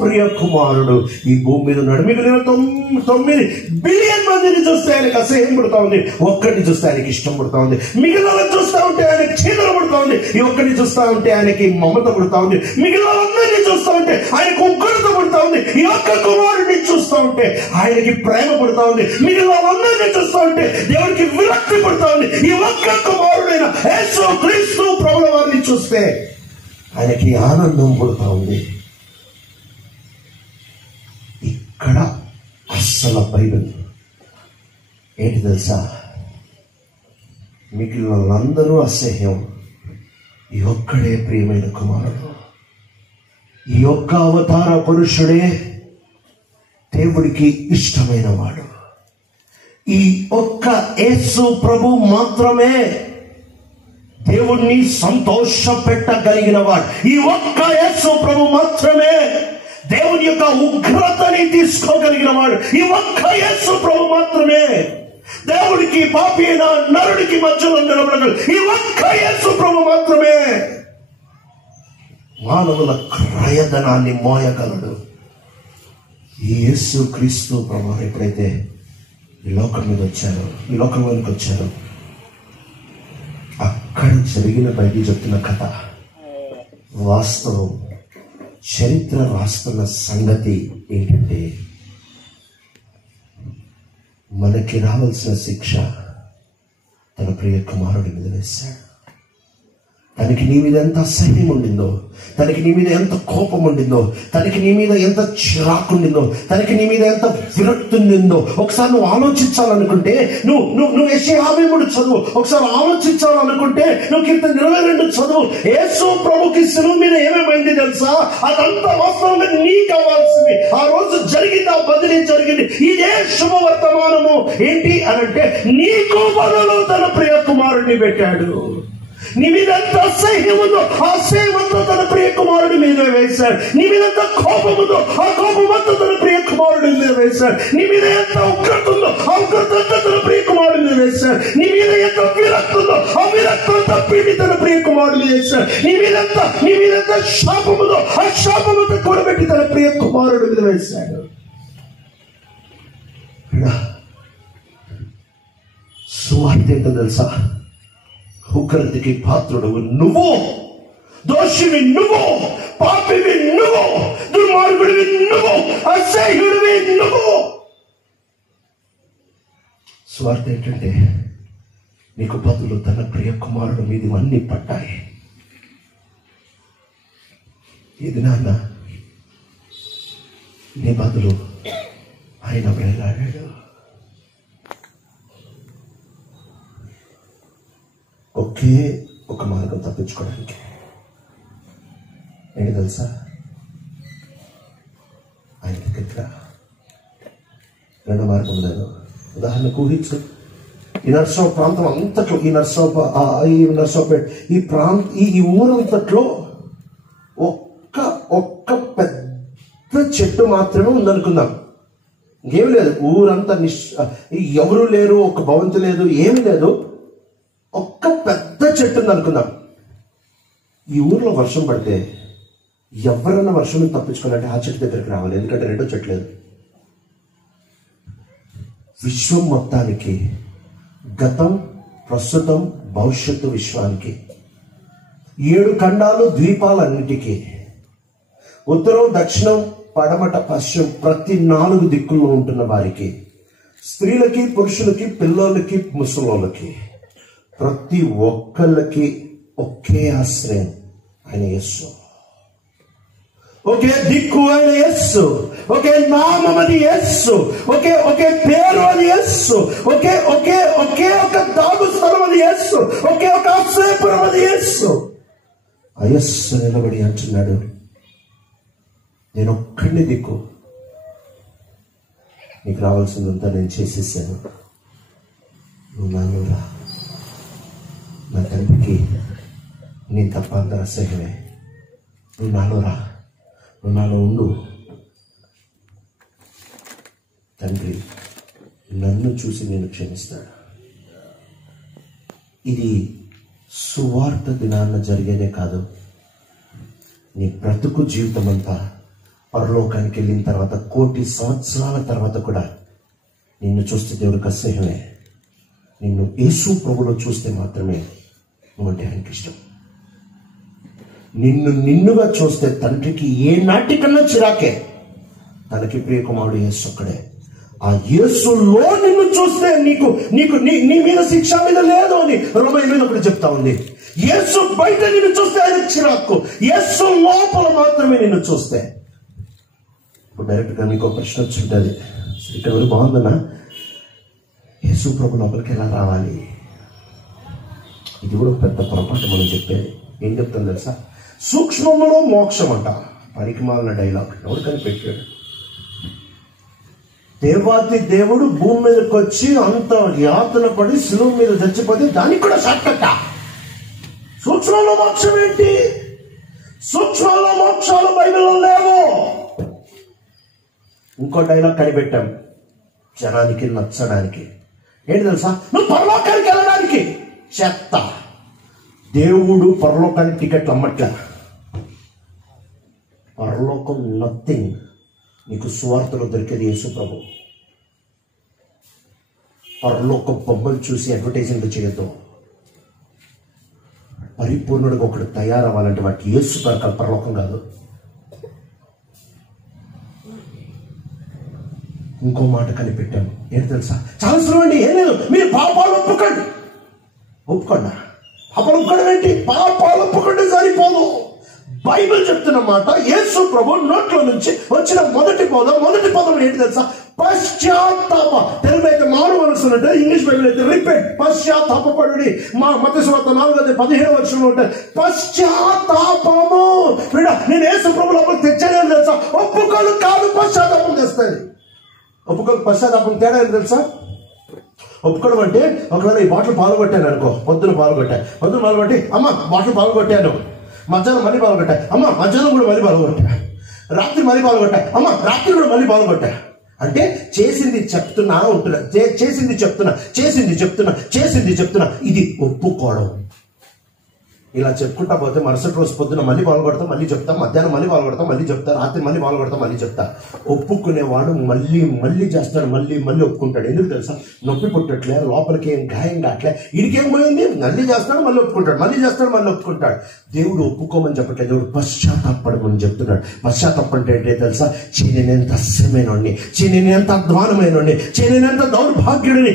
ప్రియ కుమారుడు ఈ భూమి మీద ఉన్నాడు. మిగిలిన 9 బిలియన్ మందిని చూస్తే ఆయనకు అసహ్యం పుడతా ఉంది, ఒక్కడిని చూస్తే ఆయనకి ఇష్టం పుడతా ఉంది. మిగిలిన చూస్తా ఉంటే ఆయనకి చీదర పుడతా ఉంది, ఈ ఒక్కడిని చూస్తా ఉంటే ఆయనకి మమత పుడతా ఉంది. మిగిలిన అందరినీ చూస్తా ఉంటే ఆయనకు ఉగ్రత పుడతా ఉంది. ఈ ఒక్క కుమారుడిని చూస్తా ఉంటే ఆయనకి ప్రేమ పుడతా ఉంది. మిగిలిన అందరినీ చూస్తా ఉంటే దేవుడికి విరక్తి పుడతా ఉంది. ఈ ఒక్క కుమారుడైన యేసు క్రీస్తు ప్రభుల వారిని చూస్తే ఆయనకి ఆనందం పుడతా ఉంది. ఇక్కడ అస్సలు బైబిల్ ఏంటి తెలుసా? మిగిలిన వాళ్ళందరూ అసహ్యం, ఈ ఒక్కడే ప్రియమైన కుమారుడు, ఈ ఒక్క అవతార పురుషుడే దేవుడికి ఇష్టమైన వాడు. ఈ ఒక్క యేసు ప్రభు మాత్రమే దేవుణ్ణి సంతోష పెట్టగలిగిన వాడు. ఈ ఒక్క యేసు ప్రభు మాత్రమే దేవుని యొక్క ఉగ్రతని తీసుకోగలిగిన వాడు. ఈ ఒక్క యేసు ప్రభు మాత్రమే దేవుడికి, పాపి అయిన నరుడికి మధ్యలో నిలబడగలడు. ఈ ఒక్క యేసు ప్రభు మాత్రమే మానవుల క్రయధనాన్ని మోయగలడు. ఈ యేసు క్రీస్తు ప్రభు ఎప్పుడైతే ఈ లోకం మీద వచ్చారో, ఈ లోకంలోనికి వచ్చారో, అక్కడ జరిగిన బైబిల్ చెప్తున్న కథ వాస్తవం. చరిత్ర రాస్తున్న సంగతి ఏంటంటే, మనకి రావాల్సిన శిక్ష తన ప్రియ కుమారుడి మీద వేశాడు. తనకి నీ మీద ఎంత అసహ్యం ఉండిందో, తనకి నీ మీద ఎంత కోపం ఉండిందో, తనకి నీ మీద ఎంత చిరాకు ఉండిందో, తనకి నీ మీద ఎంత విరక్తి ఉండిందో ఒకసారి నువ్వు ఆలోచించాలనుకుంటే నువ్వు యెషయా 53 చదువు. ఒకసారి ఆలోచించాలనుకుంటే నువ్వు కీర్తన 22 చదువు. యేసు ప్రభుకి శిలువ మీద ఏమేమైంది తెలుసా? అదంతా వాస్తవంగా నీకు కావాల్సింది. ఆ రోజు జరిగింది, ఆ బదిలీ జరిగింది. ఇదే శుభవర్తమానము. ఏంటి అనంటే, నీకు బదులు తన ప్రియ కుమారుడిని పెట్టాడు. నీ మీద ఎంత అసహ్యం ఉందో ఆ అసహ్యమంతా తన ప్రియ కుమారుడి మీద వేశాడు. నీ మీద ఎంత కోపం ఉందో ఆ కోపమంతా తన ప్రియ కుమారుడి మీద వేశాడు. నీ మీద ఎంత ఉగ్రత ఉందో ఆ ఉగ్రత అంతా తన ప్రియ కుమారుడి మీద వేశాడు. నీ మీద ఎంత విరక్తి ఉందో ఆ విరక్తి అంతా పీడి తన ప్రియ కుమారుడు వేశాడు. నీ మీద ఎంత శాపం ఉందో ఆ శాపమంతా కూడబెట్టి తన ప్రియ కుమారుడి మీద వేశాడు. సువార్త ఏంటో తెలుసా? ఉగ్రతకి పాత్రుడు నువ్వు, దోషివి నువ్వు, పాపివి నువ్వు, దుర్మార్గుడివి నువ్వు, అసహ్యుడివి నువ్వు. స్వార్థ ఏంటంటే, నీకు బదులు తన ప్రియ కుమారుడు మీద ఇవన్నీ పడ్డాయి. ఇది నాన్న, నీ బదులు ఆయన వేలాడాడు. ఒకే ఒక మార్గం తప్పించుకోవడానికి. ఏంటి తెలుసా? ఆయన దగ్గర 2 మార్గం లేదు. ఉదాహరణకు ఊహించు, ఈ నర్సరావు ప్రాంతం అంతట్లో, ఈ నర్సరావుపేట ఈ ఊరంతట్లో ఒక్క పెద్ద చెట్టు మాత్రమే ఉందనుకుందాం. ఇంకేం లేదు. ఊరంతా ఎవరు లేరు, ఒక భవంతి లేదు, ఏమి లేదు. ఒక్క పెద్ద చెట్టు ఉంది అనుకుందాం. ఈ ఊర్లో వర్షం పడితే ఎవరన్నా వర్షం తప్పించుకోవాలంటే ఆ చెట్టు దగ్గరికి రావాలి, ఎందుకంటే 2 చెట్లు లేదు. విశ్వం మొత్తానికి, గతం, ప్రస్తుతం, భవిష్యత్తు విశ్వానికి, 7 ఖండాలు, ద్వీపాలన్నిటికీ, ఉత్తరం, దక్షిణం, పడమట, పశ్చిమ ప్రతి 4 దిక్కుల్లో ఉంటున్న వారికి, స్త్రీలకి, పురుషులకి, పిల్లలకి, ముసలోళ్ళకి, ప్రతి ఒక్కళ్ళకి ఒకే ఆశ్రయం ఆయన యేసు. ఒకే దిక్కు ఆయన యేసు. ఒకే నామం అది యేసు. ఒకే పేరు అది యేసు. ఒకే ఒక దాగు స్థలం అది యేసు. ఒకే ఒక ఆశ్రయపురం అది యేసు. ఆ యేసు నిలబడి అంటున్నాడు, నేను ఒక్కడిని దిక్కు, నీకు రావాల్సిందంతా నేను చేసేసాను, నువ్వు నాలో రా. నా తండ్రికి నేను తప్ప అందరూ అసహ్యమే, నువ్వు నాలో రా, నువ్వు నాలో ఉండు. తండ్రి నన్ను చూసి నేను క్షమిస్తాడు. ఇది సువార్త దినాన్న జరిగేదే కాదు, నీ బ్రతుకు జీవితం అంతా పరలోకానికి వెళ్ళిన తర్వాత 1,000,000 సంవత్సరాల తర్వాత కూడా నిన్ను చూస్తే దేవుడికి అసహ్యమే. నిన్ను యేసు ప్రభులో చూస్తే మాత్రమే నువ్వంటే ఆయనకి ఇష్టం. నిన్నుగా చూస్తే తండ్రికి ఏ నాటికన్నా చిరాకే. తనకి ప్రియకుమారుడు యేసు ఒక్కడే. ఆ యేసులో నిన్ను చూస్తే నీ మీద శిక్ష మీద లేదు అని రోమా 8 చెప్తా ఉంది. యేసు బయట నిన్ను చూస్తే ఆయన చిరాకు, యేసు లోపల మాత్రమే నిన్ను చూస్తే. ఇప్పుడు డైరెక్ట్ గా మీకు ప్రశ్న వచ్చి ఉంటుంది, ఇక్కడ వరకు బాగుందన్నా, యేసు ప్రభు లోపలికి ఎలా రావాలి? ఇది కూడా పెద్ద పొరపాటు మనం చెప్పేది. ఏం చెప్తాను తెలుసా? సూక్ష్మంలో మోక్షం అంట. పనికి మాలిన డైలాగ్ ఎవరు కనిపెట్టాడు? దేవాతి దేవుడు భూమి మీదకి వచ్చి అంత యాతన పడి శిలువ మీద చచ్చిపోతే దానికి కూడా షార్ట్కట్. సూక్ష్మంలో మోక్షం ఏంటి? సూక్ష్మంలో మోక్షాలు బైబిల్లో లేవు. ఇంకో డైలాగ్ కనిపెట్టాం జనానికి నచ్చడానికి. ఏంటి తెలుసా? నువ్వు పరలోకానికి వెళ్ళడానికి. చెత్త. దేవుడు పరలోకానికి టికెట్లు అమ్మట్లే. పరలోకం నథింగ్. నీకు సువార్తలో దొరికేది యేసు ప్రభు. పరలోక బొమ్మలు చూసి అడ్వర్టైజింగ్ చేయొద్దు. పరిపూర్ణుడిగా ఒకడు తయారవ్వాలంటే వాటి యేసు దొరకాలి, పరలోకం కాదు. ఇంకో మాట కనిపెట్టాను. ఏంటి తెలుసా? చాలా సులువు అండి, ఏం లేదు. మీరు పాపాలు ఒప్పుకోండి. పాపాలు ఒప్పుకోవడం ఏంటి? పాపాలు ఒప్పుకుంటే సరిపోదు. బైబిల్ చెప్తున్న మాట, యేసు ప్రభు నోట్లో నుంచి వచ్చిన మొదటి పదం ఏంటి తెలుసా? పశ్చాత్తాప. తెలుగు అయితే మారు మనసు ఉంటుంది, ఇంగ్లీష్ బైబిల్ అయితే రిపెంట్. పశ్చాత్తాపడి. మత్తయి సువార్త 4:15 ఉంటుంది పశ్చాత్తాపము. నేను యేసు ప్రభు లోపల తెచ్చానే తెలుసా? ఒప్పుకోలు కాదు, పశ్చాత్తాపం తెస్తుంది. ఒప్పుకోలు పశ్చాత్తాపం తేడా ఏంటి తెలుసా? ఒప్పుకోవడం అంటే, ఒకవేళ ఈ బాటిల్ పాల్గొట్టాను అనుకో, పొద్దున పాల్గొట్టి అమ్మ బాటిల్ పాల్గొట్టాను, మధ్యాహ్నం మళ్ళీ పాల్గొట్టా, అమ్మ మధ్యాహ్నం కూడా మళ్ళీ పాల్గొట్టా, రాత్రి మళ్ళీ పాల్గొట్టా, అమ్మ రాత్రి కూడా మళ్ళీ పాల్గొట్టా. అంటే చేసింది చెప్తున్నా. ఇది ఒప్పుకోవడం. ఇలా చెప్పుకుంటా పోతే మరుసటి రోజు పొద్దున మళ్ళీ పాల్గొడతాం, మళ్ళీ చెప్తాం, మధ్యాహ్నం మళ్ళీ పాల్గొడతాం, మళ్ళీ చెప్తా, రాత్రి మళ్ళీ పాల్గొడతాం, మళ్ళీ చెప్తా. ఒప్పుకునేవాడు మళ్ళీ చేస్తాడు, మళ్ళీ ఒప్పుకుంటాడు. ఎందుకు తెలుసా? నొప్పి పుట్టట్లే, లోపలికి ఏం గాయం కావట్లే, ఇడికేం పోయింది, మళ్ళీ చేస్తాడు, మళ్ళీ ఒప్పుకుంటాడు. దేవుడు ఒప్పుకోమని చెప్పట్లేదు, దేవుడు పశ్చాత్తాపడమని చెప్తున్నాడు. పశ్చాత్తాపం అంటే ఏంటో తెలుసా? నేనెంత అస్యమైనోడిని, నేనెంత అధ్వానమైనోడిని, నేనెంత దౌర్భాగ్యుడిని,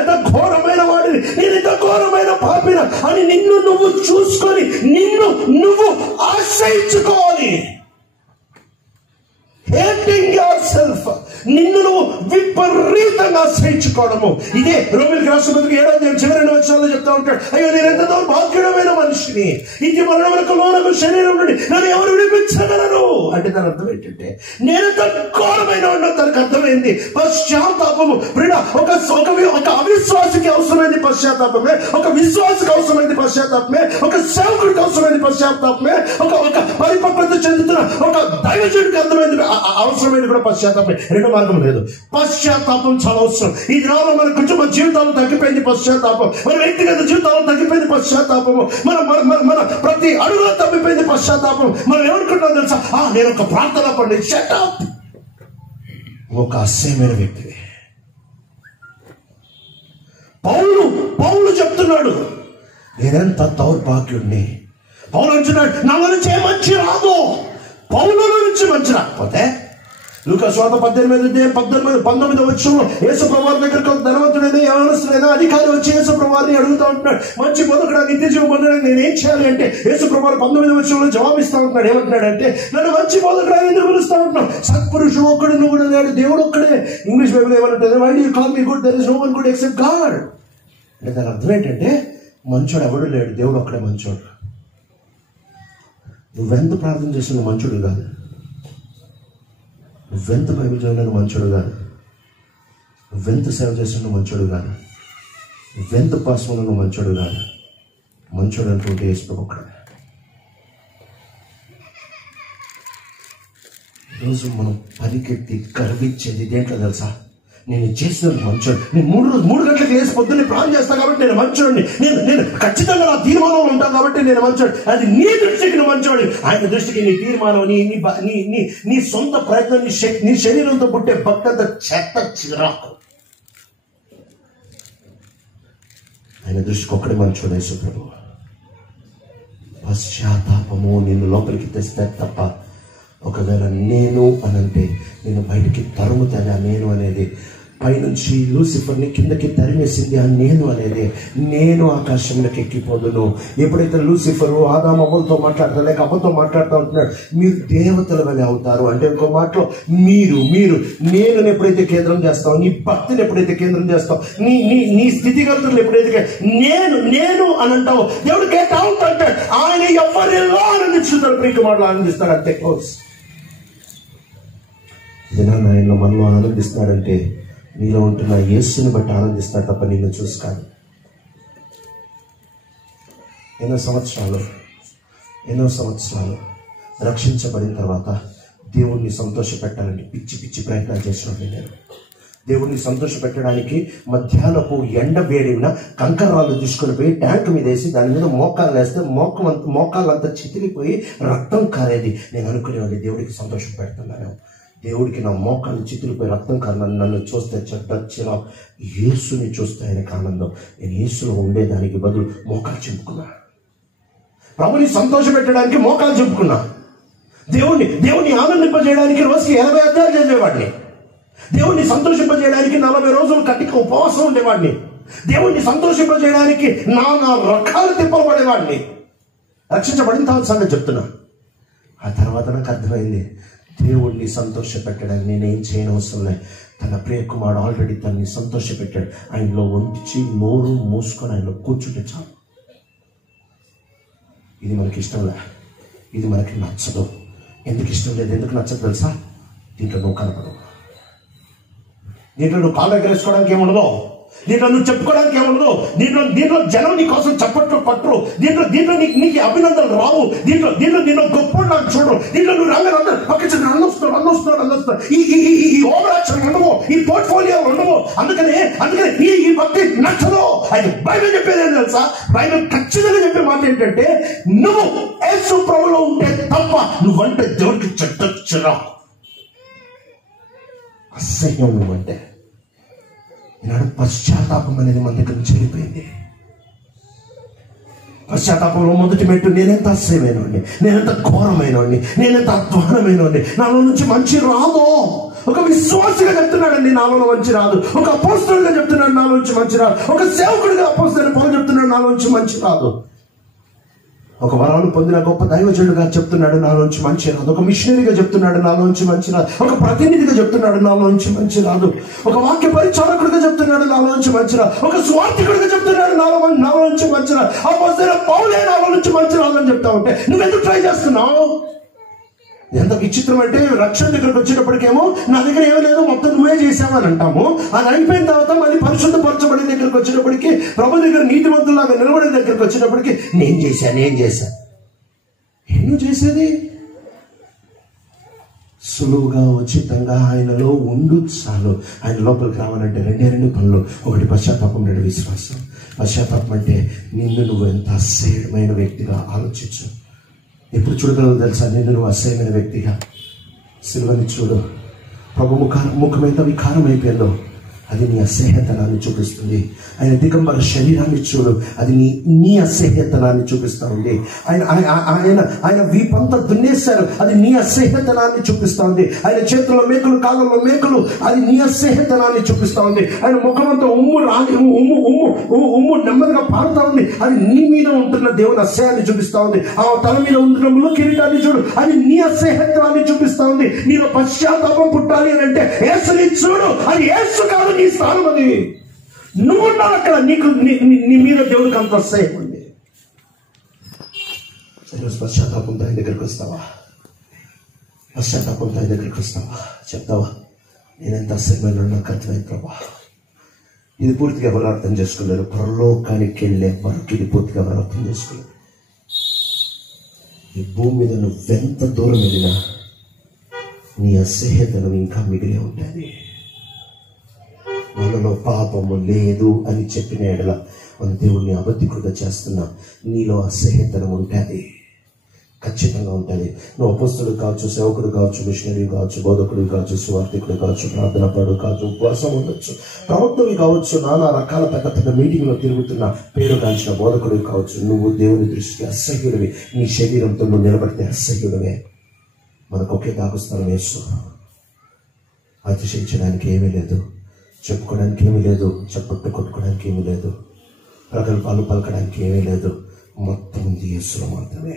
ఎంత ఘోరమైన వాడిని, నేను ఇంత ఘోరమైన పాపిన అని నిన్ను నువ్వు చూసుకొని నిన్ను నువ్వు ఆశ్రయించుకోవాలి. Hating your self. నిన్ను నువ్వు విపరీతంగా ఆశ్రయించుకోవడము. ఇదే రోమిలికి రాసిన పత్రిక 7వ చివరి 2 వచనాల్లో చెప్తా ఉంటాడు, అయ్యో నేను ఎంత దౌర్భాగ్యుడమైన మనిషిని, ఇది మరణమునకు లోనగు శరీరం నుండి నన్ను ఎవరు విడిపించగలరు అంటే దాని అర్థం ఏంటంటే నేనెంత ఘోరమైన ఉన్నా. దానికి అర్థమైంది పశ్చాత్తాపము. ఒక అవిశ్వాసికి అవసరమైంది పశ్చాత్తాపమే, ఒక విశ్వాసికి అవసరమైంది పశ్చాత్తాపమే, ఒక సేవకుడికి అవసరమైంది పశ్చాత్తాపమే, ఒక పరిపక్వత చెందుతున్న ఒక దైవజనుడికి అవసరమైంది కూడా పశ్చాత్తాపమే. రెండో మార్గం లేదు. పశ్చాత్తాపం చాలా అవసరం. ఈ దినాల్లో మన కుటుంబ జీవితాలు తగ్గిపోయింది పశ్చాత్తాపం, మన వ్యక్తిగత జీవితాలు తగ్గిపోయింది పశ్చాత్తాపము, మన ప్రతి అడుగులో తగ్గిపోయింది పశ్చాత్తాపం. మనం ఏమనుకుంటాం తెలుసా? నేను ఒక ప్రార్థన పండి షటప్. ఒక అసహ్యమైన వ్యక్తి. పౌలు చెప్తున్నాడు, నేనెంత దౌర్భాగ్యుడిని. పౌలు అంటున్నాడు, నా నుంచి ఏ మంచి రాదు. పౌలులో నుంచి మంచి రాకపోతే, లూకా సువార్త 19 వచ్చంలో యేసు ప్రభువారి దగ్గరకు ఒక ధనవంతుడైనా యవనస్తుడైనా అధికారి వచ్చి యేసు ప్రభువారిని అడుగుతూ ఉంటున్నాడు, మంచి బతుకుడా నిత్య జీవం పొందడానికి నేనేం చేయాలి అంటే, యేసు ప్రభువారు 19 వచ్చంలో జవాబిస్తా ఉంటున్నాడు. ఏమంటున్నాడంటే, నన్ను మంచి బతుకుడా ఎందుకు పిలుస్తా ఉంటున్నావు? సత్పురుషుడు ఒక్కడు నువ్వు కూడా లేడు, దేవుడు ఒక్కడే. ఇంగ్లీష్ బైబిల్ ఏమంటుంది, why do you call me good, there is no one good except God. అంటే దాని అర్థం ఏంటంటే, మంచోడు ఎవడు లేడు, దేవుడు ఒక్కడే మంచోడు. నువ్వెంత ప్రార్థన చేసిన మంచోడు కాదు, నువ్వెంత బైబిల్ చదివిన మంచోడు కాదు, నువ్వెంత సేవ చేసిన మంచోడు కాదు, నువ్వెంత పాస్మలో నువ్వు మంచోడు కాదు. మంచోడు అనుకుంటే యేసు ప్రభు ఒక్కడే. ఈరోజు మనం పరిగెత్తి గర్వించేది దేంట్లో తెలుసా? నేను చేసిన మంచోడు, నేను 3 గంటలకు వేసి పొద్దున్నే ప్రాణం చేస్తాను కాబట్టి నేను మంచోడిని, నేను ఖచ్చితంగా నా తీర్మానంలో ఉంటాను కాబట్టి నేను మంచోడు. అది నీ దృష్టికి నువ్వు మంచోడు, ఆయన దృష్టికి నీ తీర్మానం, నీ సొంత ప్రయత్నం, నీ శరీరంతో పుట్టే భక్తంత చెత్త చిరాకు. ఆయన దృష్టికి ఒక్కడే మంచోడు యేసు ప్రభు. పశ్చాత్తాపము నిన్ను లోపలికి తెస్తే తప్ప, ఒకవేళ నేను అనంటే నేను బయటికి తరుముతాను. నేను అనేది పైనుంచి లూసిఫర్ని కిందకి తరిమేసింది. ఆ నేను అనేది, నేను ఆకాశంలోకి ఎక్కిపోదును. ఎప్పుడైతే లూసిఫరు ఆదాము అవ్వలతో మాట్లాడతా, లేక అవ్వతో మాట్లాడుతూ ఉంటున్నాడు, మీరు దేవతల వలె అవుతారు అంటే, ఇంకో మాటలో మీరు నేను ఎప్పుడైతే కేంద్రం చేస్తావు, నీ భక్తిని ఎప్పుడైతే కేంద్రం చేస్తావు, నీ స్థితిగతులు ఎప్పుడైతే నేను అని అంటావు, దేవుడు గెట్ అవుట్ అంటాడు. ఆయన ఎవరిలో ఆనందించుతాడు, ప్రీతి మాటలు ఆనందిస్తాడు. అంతే, క్లోజ్. జనాన్ని ఆయనలో మనలో ఆనందిస్తాడంటే, నీలో ఉంటున్న యేసుని బట్టి ఆనందిస్తాడు తప్ప నిన్ను చూసి కాదు. ఎన్నో సంవత్సరాలు రక్షించబడిన తర్వాత దేవుణ్ణి సంతోష పెట్టాలని పిచ్చి ప్రయత్నాలు చేసినట్టు నేను. దేవుణ్ణి సంతోష పెట్టడానికి మధ్యాహ్నపు ఎండ వేడిన కంకరాలు తీసుకొని పోయి ట్యాంక్ మీద వేసి దాని మీద మోకాలు వేస్తే మోకాళ్ళంతా చితిలిపోయి రక్తం కారేది. నేను అనుకునేవాడిని, దేవుడికి సంతోషం పెడుతున్నాను, దేవుడికి నా మోకాళ్ళు చితులిపోయి రక్తం కారణం నన్ను చూస్తే చెడ్డ యేసుని చూస్తే ఆయనకు ఆనందం. నేను యేసులో ఉండేదానికి బదులు మోకాలు చెప్పుకున్నా. ప్రభుని సంతోష పెట్టడానికి మోకాలు చెప్పుకున్నా. దేవుణ్ణి ఆనందింపజేయడానికి రోజుకి 80 అధ్యాయాలు చదివేవాడిని. దేవుణ్ణి సంతోషింపజేయడానికి 40 రోజులు కట్టిక ఉపవాసం ఉండేవాడిని. దేవుణ్ణి సంతోషింపజేయడానికి 4 రకాల తిప్పలు పడేవాడిని. రక్షించబడిన తర్వాత సంగతి చెప్తున్నా. ఆ తర్వాత నాకు అర్థమైంది, దేవుణ్ణి సంతోష పెట్టడానికి నేనేం చేయనవసరం లేదు. తన ప్రియ కుమారుడు ఆల్రెడీ తనని సంతోష పెట్టాడు. ఆయనలో వంచి నోరు మూసుకొని ఆయనలో కూర్చుంటే చాలు. ఇది మనకి ఇష్టం లే, ఇది మనకి నచ్చదు. ఎందుకు ఇష్టం లేదు, ఎందుకు నచ్చదు తెలుసా? దీంట్లో నువ్వు కనపడవు, దీంట్లో నువ్వు కాళ్ళు ఎగరేసుకోవడానికి ఏముండదు, దీంట్లో నువ్వు చెప్పుకోవడానికి ఏముండదు, దీంట్లో జనం నీ కోసం చప్పట్లు పట్టరు, దీంట్లో నీకు అభినందనలు రావు, దీంట్లో నిన్ను గొప్ప నాకు చూడరు, దీంట్లో నువ్వు రంగరందరూ అన్నొస్తున్నాడు. ఈ ఓవర్ యాక్షన్ ఉండవు, ఈ పోర్ట్ఫోలియో ఉండవు. అందుకనే ఈ భక్తి నచ్చదు. అది బైబిల్ చెప్పేది ఏం తెలుసా? బైబిల్ ఖచ్చితంగా చెప్పే మాట ఏంటంటే, నువ్వు యేసు ప్రభువులో ఉంటే తప్ప నువ్వంటే దేవుడికి చెడ్డ అసహ్యం. నువ్వంటే ఈనాడు పశ్చాత్తాపం అనేది మన దగ్గర నుంచి వెళ్ళిపోయింది. పశ్చాత్తాపంలో మొదటి మెట్టు, నేనెంత అసహ్యమైనవాడిని, నేనెంత ఘోరమైనవాడిని, నేనెంత అధ్వానమైనవాడిని, నాలో నుంచి మంచి రాదు. ఒక విశ్వాసిగా చెప్తున్నాడండి, నాలో మంచి రాదు. ఒక అపోస్తలుగా చెప్తున్నాడు, నాలో నుంచి మంచి రాదు. ఒక సేవకుడిగా అపోస్తలుడు పౌలు చెప్తున్నాడు, నాలో నుంచి మంచి రాదు. ఒక వరాలు పొందిన గొప్ప దైవజనుడుగా చెప్తున్నాడు, నాలోంచి మంచి రాదు. ఒక మిషనరీగా చెప్తున్నాడు, నాలోంచి మంచి రాదు. ఒక ప్రతినిధిగా చెప్తున్నాడు, నాలోంచి మంచి రాదు. ఒక వాక్య పరిచారకుడిగా చెప్తున్నాడు, నాలోంచి మంచి రాదు. ఒక స్వార్థికుడిగా చెప్తున్నాడు, నాలోంచి మంచి రాదు. అపోస్తలుడైన పౌలే నాలో నుంచి మంచి రాదు అని చెప్తా ఉంటే నువ్వెందుకు ట్రై చేస్తున్నావు? ఎంత విచిత్రం అంటే, రక్షణ దగ్గరకు వచ్చేటప్పటికేమో నా దగ్గర ఏమీ లేదు, మొత్తం నువ్వే చేసావని అంటాము. అది అయిపోయిన తర్వాత మళ్ళీ పరిశుద్ధపరచబడే దగ్గరకు వచ్చేటప్పటికి, ప్రభు దగ్గర నీతిమంతులాగా నిలబడే దగ్గరకు వచ్చేటప్పటికి నేను చేశా. ఏం చేసేది? సులువుగా ఉచితంగా ఆయనలో ఉండు చాలు. ఆయన లోపలికి రావాలంటే 2 పనులు. ఒకటి పశ్చాత్తాపం, 2 విశ్వాసం. పశ్చాత్తాపం అంటే నిన్ను నువ్వు ఎంత అసహ్యమైన వ్యక్తిగా ఆలోచించు. ఎప్పుడు చూడగలవు తెలుసా నిన్ను నువ్వు అసహ్యమైన వ్యక్తిగా? సిలువని చూడు. ప్రభు ముఖం ఎంత వికారం అయిపోయిందో. అది నీ అసహ్యతనాన్ని చూపిస్తుంది. ఆయన దిగంబర శరీరాన్ని చూడు, అది నీ అసహ్యతనాన్ని చూపిస్తా ఉంది. ఆయన వీపంతా దున్నేశారు, అది నీ అసహ్యతనాన్ని చూపిస్తా ఉంది. ఆయన చేతుల్లో మేకులు, కాళ్ళలో మేకులు, అది నీ అసహ్యతనాన్ని చూపిస్తా ఉంది. ఆయన ముఖమంతా ఉమ్ము నెమ్మదిగా పారుతా ఉంది, అది నీ మీద ఉంటున్న దేవుని అసహ్యాన్ని చూపిస్తా ఉంది. ఆ తల మీద ఉంటున్న ముళ్ళు కిరీటాన్ని చూడు, అది నీ అసహ్యతనాన్ని చూపిస్తా ఉంది. నీలో పశ్చాత్తాపం పుట్టాలి అని అంటే యేసుని చూడు, అది యేసు కాదు, నీ స్థానం అది. నువ్వు ఉన్నావు అక్కడ, నీ మీద దేవుడికి అంత అసహ్యం ఉంది. ఈరోజు పశ్చాత్తాపంతో ఆయన దగ్గరికి వస్తావా? పశ్చాత్తాపంతో ఆయన దగ్గరికి వస్తావా? చెప్తావా, నేనెంత అసహ్యమైన నాకు అర్థమైంది ప్రభా. ఇది పూర్తిగా ఎవరు అర్థం చేసుకోలేరు. పరలోకానికి వెళ్ళే వరకు ఇది పూర్తిగా ఎవరు అర్థం చేసుకోలేరు. ఈ భూమి మీద నువ్వెంత దూరం వెళ్ళినా నీ అసహ్యతను ఇంకా మిగిలే ఉంటుంది. మనలో పాపము లేదు అని చెప్పిన ఎడల మన దేవుణ్ణి అబద్ధికుడిగా చేస్తున్నా, నీలో అసహ్యతనం ఉంటుంది, ఖచ్చితంగా ఉంటుంది. నువ్వు అపోస్తలుడు కావచ్చు, సేవకుడు కావచ్చు, మిషనరీ కావచ్చు, బోధకుడు కావచ్చు, సువార్థికుడు కావచ్చు, ప్రార్థన పరుడు కావచ్చు, ఉపవాసం ఉండొచ్చు, ప్రవక్తవి కావచ్చు, నానా రకాల పెద్ద పెద్ద మీటింగ్లో తిరుగుతున్న పేరు కాల్చిన బోధకుడు కావచ్చు, నువ్వు దేవుని దృష్టికి అసహ్యుడివి. నీ శరీరంతో నువ్వు నిలబడితే అసహ్యుడివే. మనకు ఒకే దాగుస్తాను యేసు. అతిశయించడానికి ఏమీ లేదు, చెప్పుకోవడానికి ఏమీ లేదు, చప్పట్టు కొట్టుకోవడానికి ఏమీ లేదు, ప్రగల్భాలు పలకడానికి ఏమీ లేదు. మొత్తం ఉంది యేసులో మాత్రమే.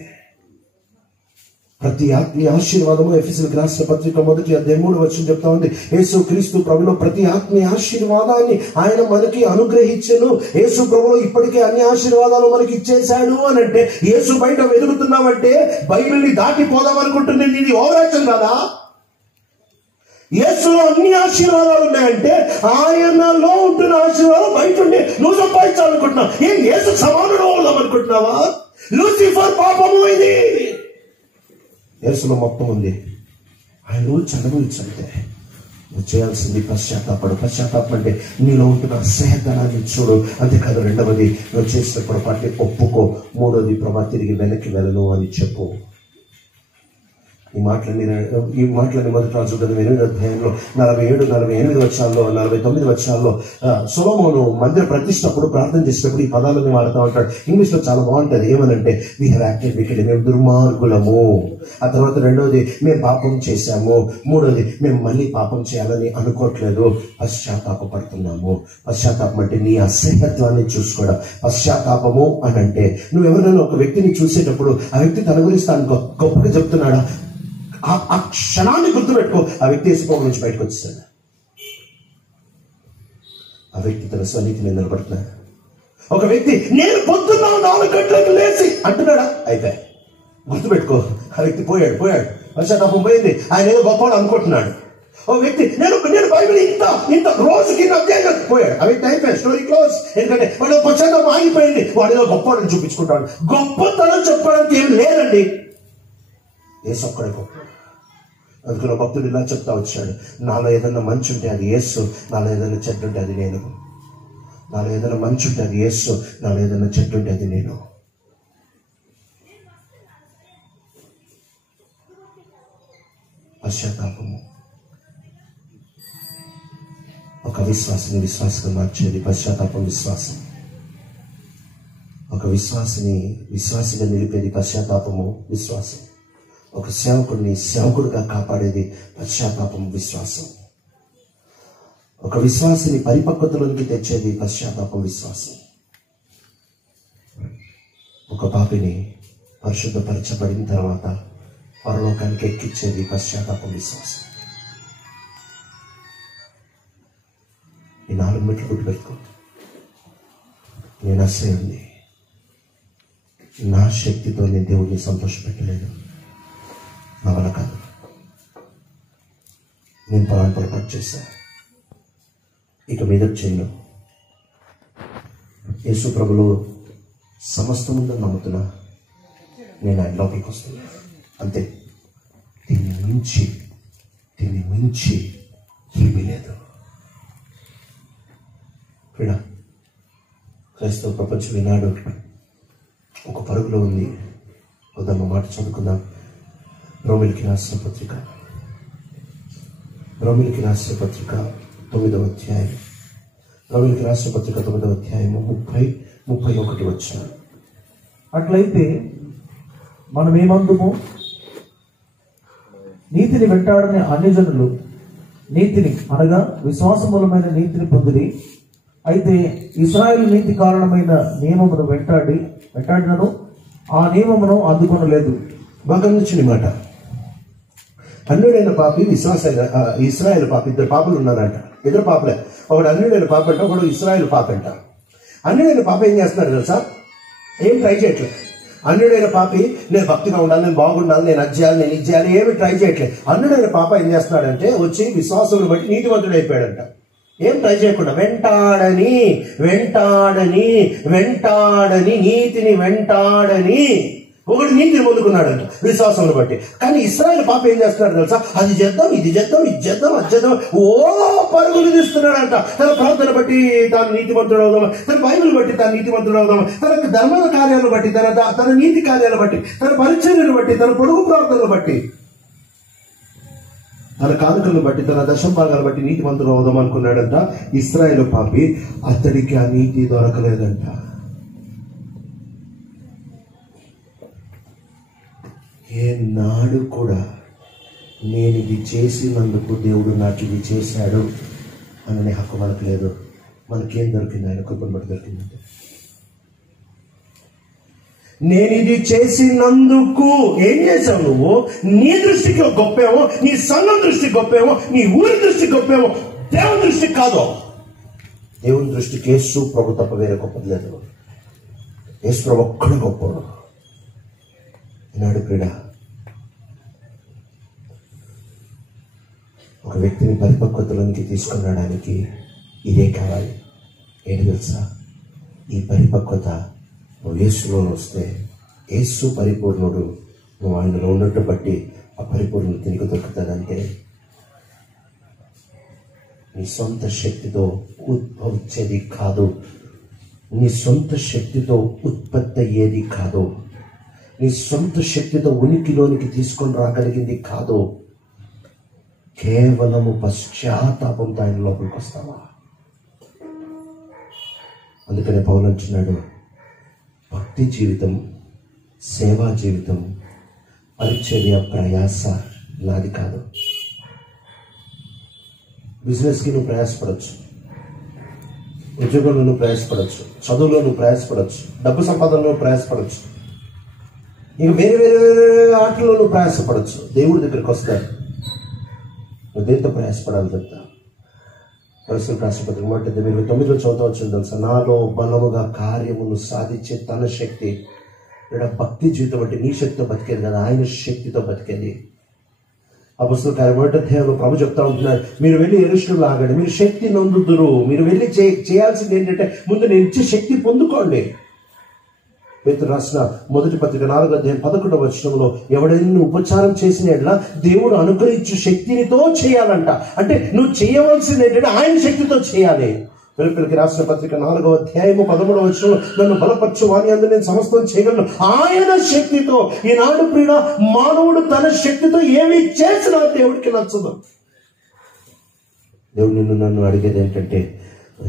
ప్రతి ఆత్మీయ ఆశీర్వాదము ఎఫెసీయులకు రాసిన పత్రిక 1:3 చెప్తా ఉంది. యేసు క్రీస్తు ప్రభులో ప్రతి ఆత్మీయ ఆశీర్వాదాన్ని ఆయన మనకి అనుగ్రహించెను. యేసు ప్రభులో ఇప్పటికే అన్ని ఆశీర్వాదాలు మనకి ఇచ్చేశాడు అని అంటే, యేసు బయట వెతుకుతున్నావంటే బైబిల్ని దాటిపోదాం అనుకుంటుంది. నీది ఓవరాక్షన్ కాదా? యేసులో అన్ని ఆశీర్వాదాలు ఉన్నాయంటే ఆయనలో ఉంటున్న ఆశీర్వాదం బయట ఉండి నువ్వు సంపాదించాలనుకుంటున్నావు. ఏం యేసు సమానుడు అవుదాం అనుకుంటున్నావా? లూసిఫర్ పాపము ఇది. యేసులో మొత్తం ఉంది. ఆయన గురించి అనుభవించంటే నువ్వు చేయాల్సింది పశ్చాత్తాపడు. పశ్చాత్తాపం అంటే నీలో ఉంటున్న అసహ్యతనాన్ని చూడు. అంతేకాదు, రెండవది, నువ్వు చేసిన పొరపాటుని ఒప్పుకో. మూడవది, ప్రభా తిరిగి వెనక్కి వెళ్ళను అని చెప్పు. ఈ మాటలన్నీ మొదటి రాజు 8వ అధ్యాయంలో 47, 48 వచనాల్లో, 49 వచనాల్లో సొలొమోను మందిర ప్రతిష్టప్పుడు ప్రార్థన చేసినప్పుడు ఈ పదాలని వాడుతూ ఉంటాడు. ఇంగ్లీష్ లో చాలా బాగుంటుంది. ఏమనంటే, వీ హ్యావ్ యాక్టెడ్ వికెడ్, మేము దుర్మార్గులము. ఆ తర్వాత రెండోది, మేము పాపం చేశాము. మూడోది, మేము మళ్ళీ పాపం చేయాలని అనుకోవట్లేదు, పశ్చాత్తాపడుతున్నాము. పశ్చాత్తాపం అంటే నీ అసహ్యత్వాన్ని చూసుకోవడం. పశ్చాత్తాపము అని అంటే నువ్వు ఎవరైనా ఒక వ్యక్తిని చూసేటప్పుడు ఆ వ్యక్తి తన గురించి తాను గొప్పగా చెప్తున్నాడా, ఆ క్షణాన్ని గుర్తుపెట్టుకో. ఆ వ్యక్తి యేసుప్రభు నుంచి బయటకు వచ్చేసాడు. ఆ వ్యక్తి తన స్వనీతి మీద నిలబడుతున్నాడు. ఒక వ్యక్తి నేను పొద్దున్న 4 గంటలకు లేచి అంటున్నాడా, అయితే గుర్తుపెట్టుకో, ఆ వ్యక్తి పోయాడు. పశ్చాత్తాపం పోయింది. ఆయన ఏదో గొప్పవాడు అనుకుంటున్నాడు. ఒక వ్యక్తి నేను బైబిల్ ఇంత రోజుకి అధ్యాయం పోయాడు. ఆ వ్యక్తి అయిపోయాడు, స్టోరీ క్లోజ్. ఎందుకంటే వాడు పశ్చాత్తాపం ఆగిపోయింది. వాడు ఏదో గొప్పవాడని చూపించుకుంటాడు. గొప్పతనం చెప్పడానికి ఏం లేదండి, యేసు ఒక్కడే గొప్ప. అందుకని భక్తుడు ఇలా చెప్తా వచ్చాడు, నాలో ఏదైనా మంచి ఉంటే అది యేసు, నాలో ఏదైనా చెట్టు ఉంటే అది నేను. నాలో ఏదైనా మంచి ఉంటే అది యేసు, నాలో ఏదైనా చెట్టు ఉంటే అది నేను. పశ్చాత్తాపము ఒక విశ్వాసిని విశ్వాసంగా మార్చేది. పశ్చాత్తాపం విశ్వాసం. ఒక విశ్వాసిగా నిలిపేది పశ్చాత్తాపము విశ్వాసం. ఒక సేవకుడిని సేవకుడిగా కాపాడేది పశ్చాత్తాపం విశ్వాసం. ఒక విశ్వాసిని పరిపక్వతలోనికి తెచ్చేది పశ్చాత్తాపం విశ్వాసం. ఒక పాపిని పరిశుద్ధపరచబడిన తర్వాత పరలోకానికి ఎక్కించేది పశ్చాత్తాపం విశ్వాసం. ఈ 4 మెట్లు గుర్తుపెట్టుకో. నేను అసహ్యుడిని, నా శక్తితో నేను దేవుడిని సంతోషపెట్టలేను, నా వల్ల కాదు, నేను పొరపాటు చేశాను, ఇక మీద చేయను. యేసు ప్రభులో సమస్తం ఉందని నమ్ముతున్నా, నేను ఆయన లోపలికి వస్తున్నా, అంతే. దీన్ని మించి ఏమీ లేదు. క్రైస్తవ ప్రపంచం ఈనాడు ఒక పరుగులో ఉంది. ఉదాహరణ మాట చదువుకుందాం. రోమిలికి రాసిన పత్రిక 9వ అధ్యాయం రోమీయులకు రాసిన పత్రిక 9వ అధ్యాయము 30-31 వచనాలు. అట్లయితే మనమేమందుము? నీతిని వెంటాడని అన్యజనులు నీతిని అనగా విశ్వాసమూలమైన నీతిని పొందిరి. అయితే ఇశ్రాయేలు నీతి కారణమైన నియమమును వెంటాడినను ఆ నియమమును అందుకొనలేదు. బాగా గమనించిన మాట. అన్యుడైన పాపి ఇశ్రాయేలు పాపి, ఇద్దరు పాపలు ఉన్నారంట. ఇద్దరు పాపలే, ఒకడు అన్యుడైన పాప అంట, ఒకడు ఇశ్రాయేలు పాప అంట. అన్యుడైన పాప ఏం చేస్తున్నారు తెలుసా? ఏం ట్రై చేయట్లేదు. అన్యుడైన పాపి నేను భక్తిగా ఉండాలి, నేను బాగుండాలి, నేను అది చేయాలి, నేను ఇది చేయాలి, ఏమి ట్రై చేయట్లేదు. అన్యుడైన పాప ఏం చేస్తున్నాడంటే వచ్చి విశ్వాసమును బట్టి నీతివంతుడు అయిపోయాడంట. ఏం ట్రై చేయకుండా వెంటాడని వెంటాడని వెంటాడని నీతిని వెంటాడని ఒకటి నీతిని పొందుకున్నాడంట విశ్వాసమును బట్టి. కానీ ఇశ్రాయేలు పాప ఏం చేస్తున్నాడు తెలుసా? అది చేద్దాం, ఇది చేద్దాం, ఇది చేద్దాం, అది చేద్దాం, పరుగులు తీస్తున్నాడంట. తన ప్రార్థన బట్టి తాను నీతిమంతుడు అవుదాం, తన బైబిల్ బట్టి తాను నీతిమంతుడు అవుదాం, తన ధర్మ కార్యాలను బట్టి, తన నీతి కార్యాలను బట్టి, తన పరిచర్యను బట్టి, తన పొడుగు ప్రార్థనలు బట్టి, తన కానుకలను బట్టి, తన దశంభాగాలను బట్టి నీతిమంతుడు అవుదాం అనుకున్నాడంట. ఇశ్రాయేలు పాపి, అతడికి ఆ నీతి దొరకలేదంట. ఏనాడు కూడా నేను ఇది చేసినందుకు దేవుడు నాకు ఇది చేశాడు అనే హక్కు మనకు లేదు. మనకేం దొరికింది? ఆయన కృపను బట్టి దొరికిందంటే నేను ఇది చేసినందుకు ఏం చేశావు నువ్వు? నీ దృష్టికి గొప్పేమో, నీ సంఘం దృష్టికి గొప్పేమో, నీ ఊరి దృష్టికి గొప్పేమో, దేవుని దృష్టికి కాదు. దేవుని దృష్టికి యేసు ప్రభు తప్ప వేరే గొప్పది లేదు. యేసు ప్రభు ఒక్కడు గొప్పడు. ఈనాడు క్రీడ ఒక వ్యక్తిని పరిపక్వతలోనికి తీసుకురావడానికి ఇదే కావాలి. ఏంటి తెలుసా? ఈ పరిపక్వత నువ్వు యేసులో వస్తే, యేసు పరిపూర్ణుడు, నువ్వు ఆయనలో ఉన్నట్టు బట్టి ఆ పరిపూర్ణుడు తిరిగి దొరుకుతుందంటే నీ సొంత శక్తితో ఉద్భవించేది కాదు, నీ సొంత శక్తితో ఉత్పత్తి అయ్యేది కాదు, నీ సొంత శక్తితో ఉనికిలోనికి తీసుకొని రాగలిగింది కాదు. కేవలము పశ్చాత్తాపంతో ఆయన లోపలికి వస్తావా? అందుకనే పౌలు అంటున్నాడు, భక్తి జీవితం, సేవా జీవితం, పరిచర్య, ప్రయాస నాది కాదు. బిజినెస్కి నువ్వు ప్రయాసపడచ్చు, ఉద్యోగంలో నువ్వు ప్రయాసపడచ్చు, చదువులో నువ్వు ప్రయాసపడచ్చు, డబ్బు సంపాదనలో ప్రయాసపడచ్చు, ఇక వేరే వేరే వేరే ఆటల్లో నువ్వు ప్రయాసపడచ్చు. దేవుడి దగ్గరికి వస్తాడు. నువ్వు దేంతో ప్రయాసపడాలి చెప్తా. పరిస్థితులు రాష్ట్రపతి మాట 29లో చదువుతావచ్చు తెలుసా? నాలో బలముగా కార్యమును సాధించే తన శక్తి. ఇక్కడ భక్తి జీవితం అంటే నీ శక్తితో బతికేది కదా, ఆయన శక్తితో బతికేది. అపొస్తలుల కార్యం 1వ అధ్యాయంలో ప్రభు చెప్తా ఉంటున్నారు, మీరు వెళ్ళి యెరూషలేములో ఆగండి, మీరు శక్తి నొందుదురు. మీరు వెళ్ళి చేయాల్సింది ఏంటంటే ముందు నేను ఇచ్చే శక్తి పొందుకోండి. పేతురు రాసిన మొదటి పత్రిక 4వ అధ్యాయం 11వ వచనంలో ఎవడైనా ఉపచారం చేసిన ఎడల దేవుడు అనుగ్రహించు శక్తినితో చేయాలంట. అంటే నువ్వు చేయవలసింది ఏంటంటే ఆయన శక్తితో చేయాలి. ఫిలిప్పీయులకు రాసిన పత్రిక 4వ అధ్యాయము 13వ వచనంలో నన్ను బలపరచు వాని యందు నేను సమస్తం చేయగలను ఆయన శక్తితో. ఈనాడు ప్రియుడ, మానవుడు తన శక్తితో ఏమి చేసినా దేవుడికి నచ్చదు. దేవుడు నిన్ను నన్ను అడిగేది ఏంటంటే,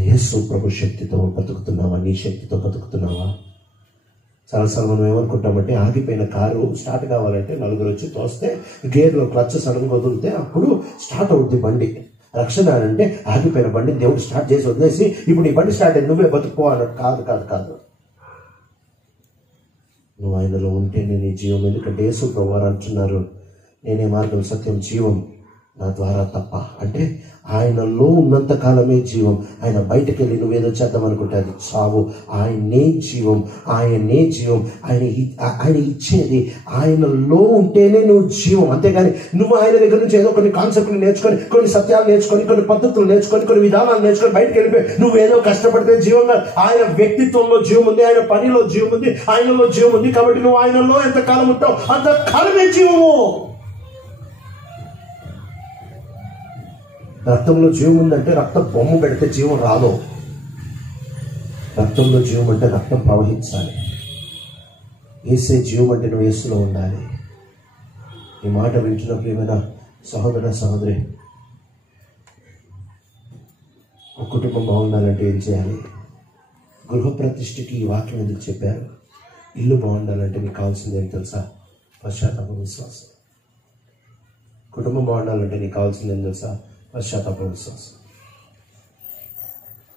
యేసు ప్రభు శక్తితో బతుకుతున్నావా? నీ శక్తితో బతుకుతున్నావా? చాలాసార్లు మనం ఏమనుకుంటామంటే, ఆగిపోయిన కారు స్టార్ట్ కావాలంటే నలుగురు వచ్చి తోస్తే, గేర్లో క్లచ్ సడన్గా వదిలితే అప్పుడు స్టార్ట్ అవుద్ది బండి. రక్షణ అంటే ఆగిపోయిన బండి దేవుడు స్టార్ట్ చేసి వదిలేసి ఇప్పుడు ఈ బండి స్టార్ట్ అయ్యి నువ్వే బతుకుపో అన్నట్టు కాదు కాదు కాదు. నువ్వు ఆయనలో ఉంటేనే నీ జీవం. ఎందుకంటే యేసు ప్రభువారు అంటున్నారు, నేనే మార్గం, సత్యం, జీవం, నా ద్వారా తప్ప. అంటే ఆయనలో ఉన్నంత కాలమే జీవం. ఆయన బయటకు వెళ్ళి నువ్వేదో చేద్దాం అనుకుంటే అది చావు. ఆయనే జీవం, ఆయనే జీవం. ఆయన ఇచ్చేది. ఆయనలో ఉంటేనే నువ్వు జీవం. అంతేగాని నువ్వు ఆయన దగ్గర నుంచి ఏదో కొన్ని కాన్సెప్ట్లు నేర్చుకొని, కొన్ని సత్యాలు నేర్చుకొని, కొన్ని పద్ధతులు నేర్చుకొని, కొన్ని విధానాలు నేర్చుకొని బయటకు వెళ్ళిపోయి నువ్వేదో కష్టపడితే జీవం కాదు. ఆయన వ్యక్తిత్వంలో జీవం ఉంది, ఆయన పనిలో జీవం ఉంది, ఆయనలో జీవం ఉంది. కాబట్టి నువ్వు ఆయనలో ఎంతకాలం ఉంటావు అంతకాలమే జీవము. రక్తంలో జీవం ఉందంటే రక్తం బొమ్మ పెడితే జీవం రాదు. రక్తంలో జీవం అంటే రక్తం ప్రవహించాలి. యేసే జీవం అంటే నువ్వు యేసులో ఉండాలి. ఈ మాట వింటున్న ప్రియమైన సహోదర సహోదరి, ఒక కుటుంబం బాగుండాలంటే ఏం చేయాలి? గృహప్రతిష్ఠకి ఈ వాక్యం ఎందుకు చెప్పారు? ఇల్లు బాగుండాలంటే నీకు కావాల్సింది ఏం తెలుసా? పశ్చాత్తాప విశ్వాసం. కుటుంబం బాగుండాలంటే నీకు కావాల్సింది ఏం తెలుసా? పశ్చాత్తాప విశ్వాసం.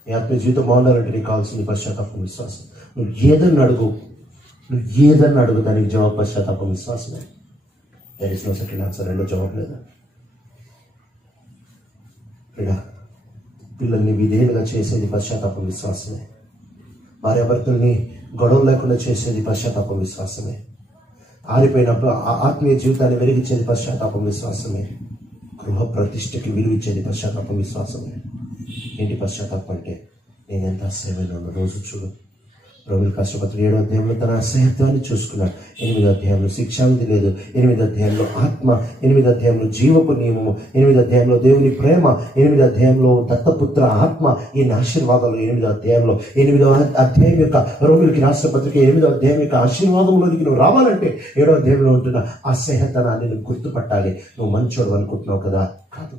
నీ ఆత్మీయ జీవితం బాగుండాలంటే నీకు కావాల్సింది పశ్చాత్తాప విశ్వాసం. నువ్వు ఏదన్నా అడుగు దానికి జవాబు పశ్చాత్తాప విశ్వాసమే. There is no second answer. రెండో జవాబు లేదా? పిల్లల్ని విధేయులుగా చేసేది పశ్చాత్తాప విశ్వాసమే. భార్యాభర్తల్ని గొడవ లేకుండా చేసేది పశ్చాత్తాప విశ్వాసమే. ఆరిపోయినప్పుడు ఆత్మీయ జీవితాన్ని వెలిగించేది పశ్చాత్తాప విశ్వాసమే. గృహ ప్రతిష్టకి విలువిచ్చేది పశ్చాత్తాప విశ్వాసమే. ఏంటి పశ్చాత్తాపం అంటే? నేను ఎంత అసహ్యమైన రోజు చూడు. ప్రభువుల కష్టపత్రుడు 7వ అధ్యాయంలో తన అసహ్యత్వాన్ని చూసుకున్నాడు. 8వ అధ్యాయంలో శిక్షావిధి లేదు. 8వ అధ్యాయంలో ఆత్మ, 8వ అధ్యాయంలో జీవపు నియమము, 8వ అధ్యాయంలో దేవుని ప్రేమ, 8వ అధ్యాయంలో దత్తపుత్ర ఆత్మ, ఈ ఆశీర్వాదాలు 8వ అధ్యాయంలో, 8వ అధ్యాయం యొక్క రోమిలికి రాష్ట్ర పత్రిక 8వ అధ్యాయం యొక్క ఆశీర్వాదంలోనికి నువ్వు రావాలంటే 7వ అధ్యాయంలో ఉంటున్న అసహ్యతనాన్ని నువ్వు గుర్తుపట్టాలి. నువ్వు మంచోడు అనుకుంటున్నావు కదా? కాదు.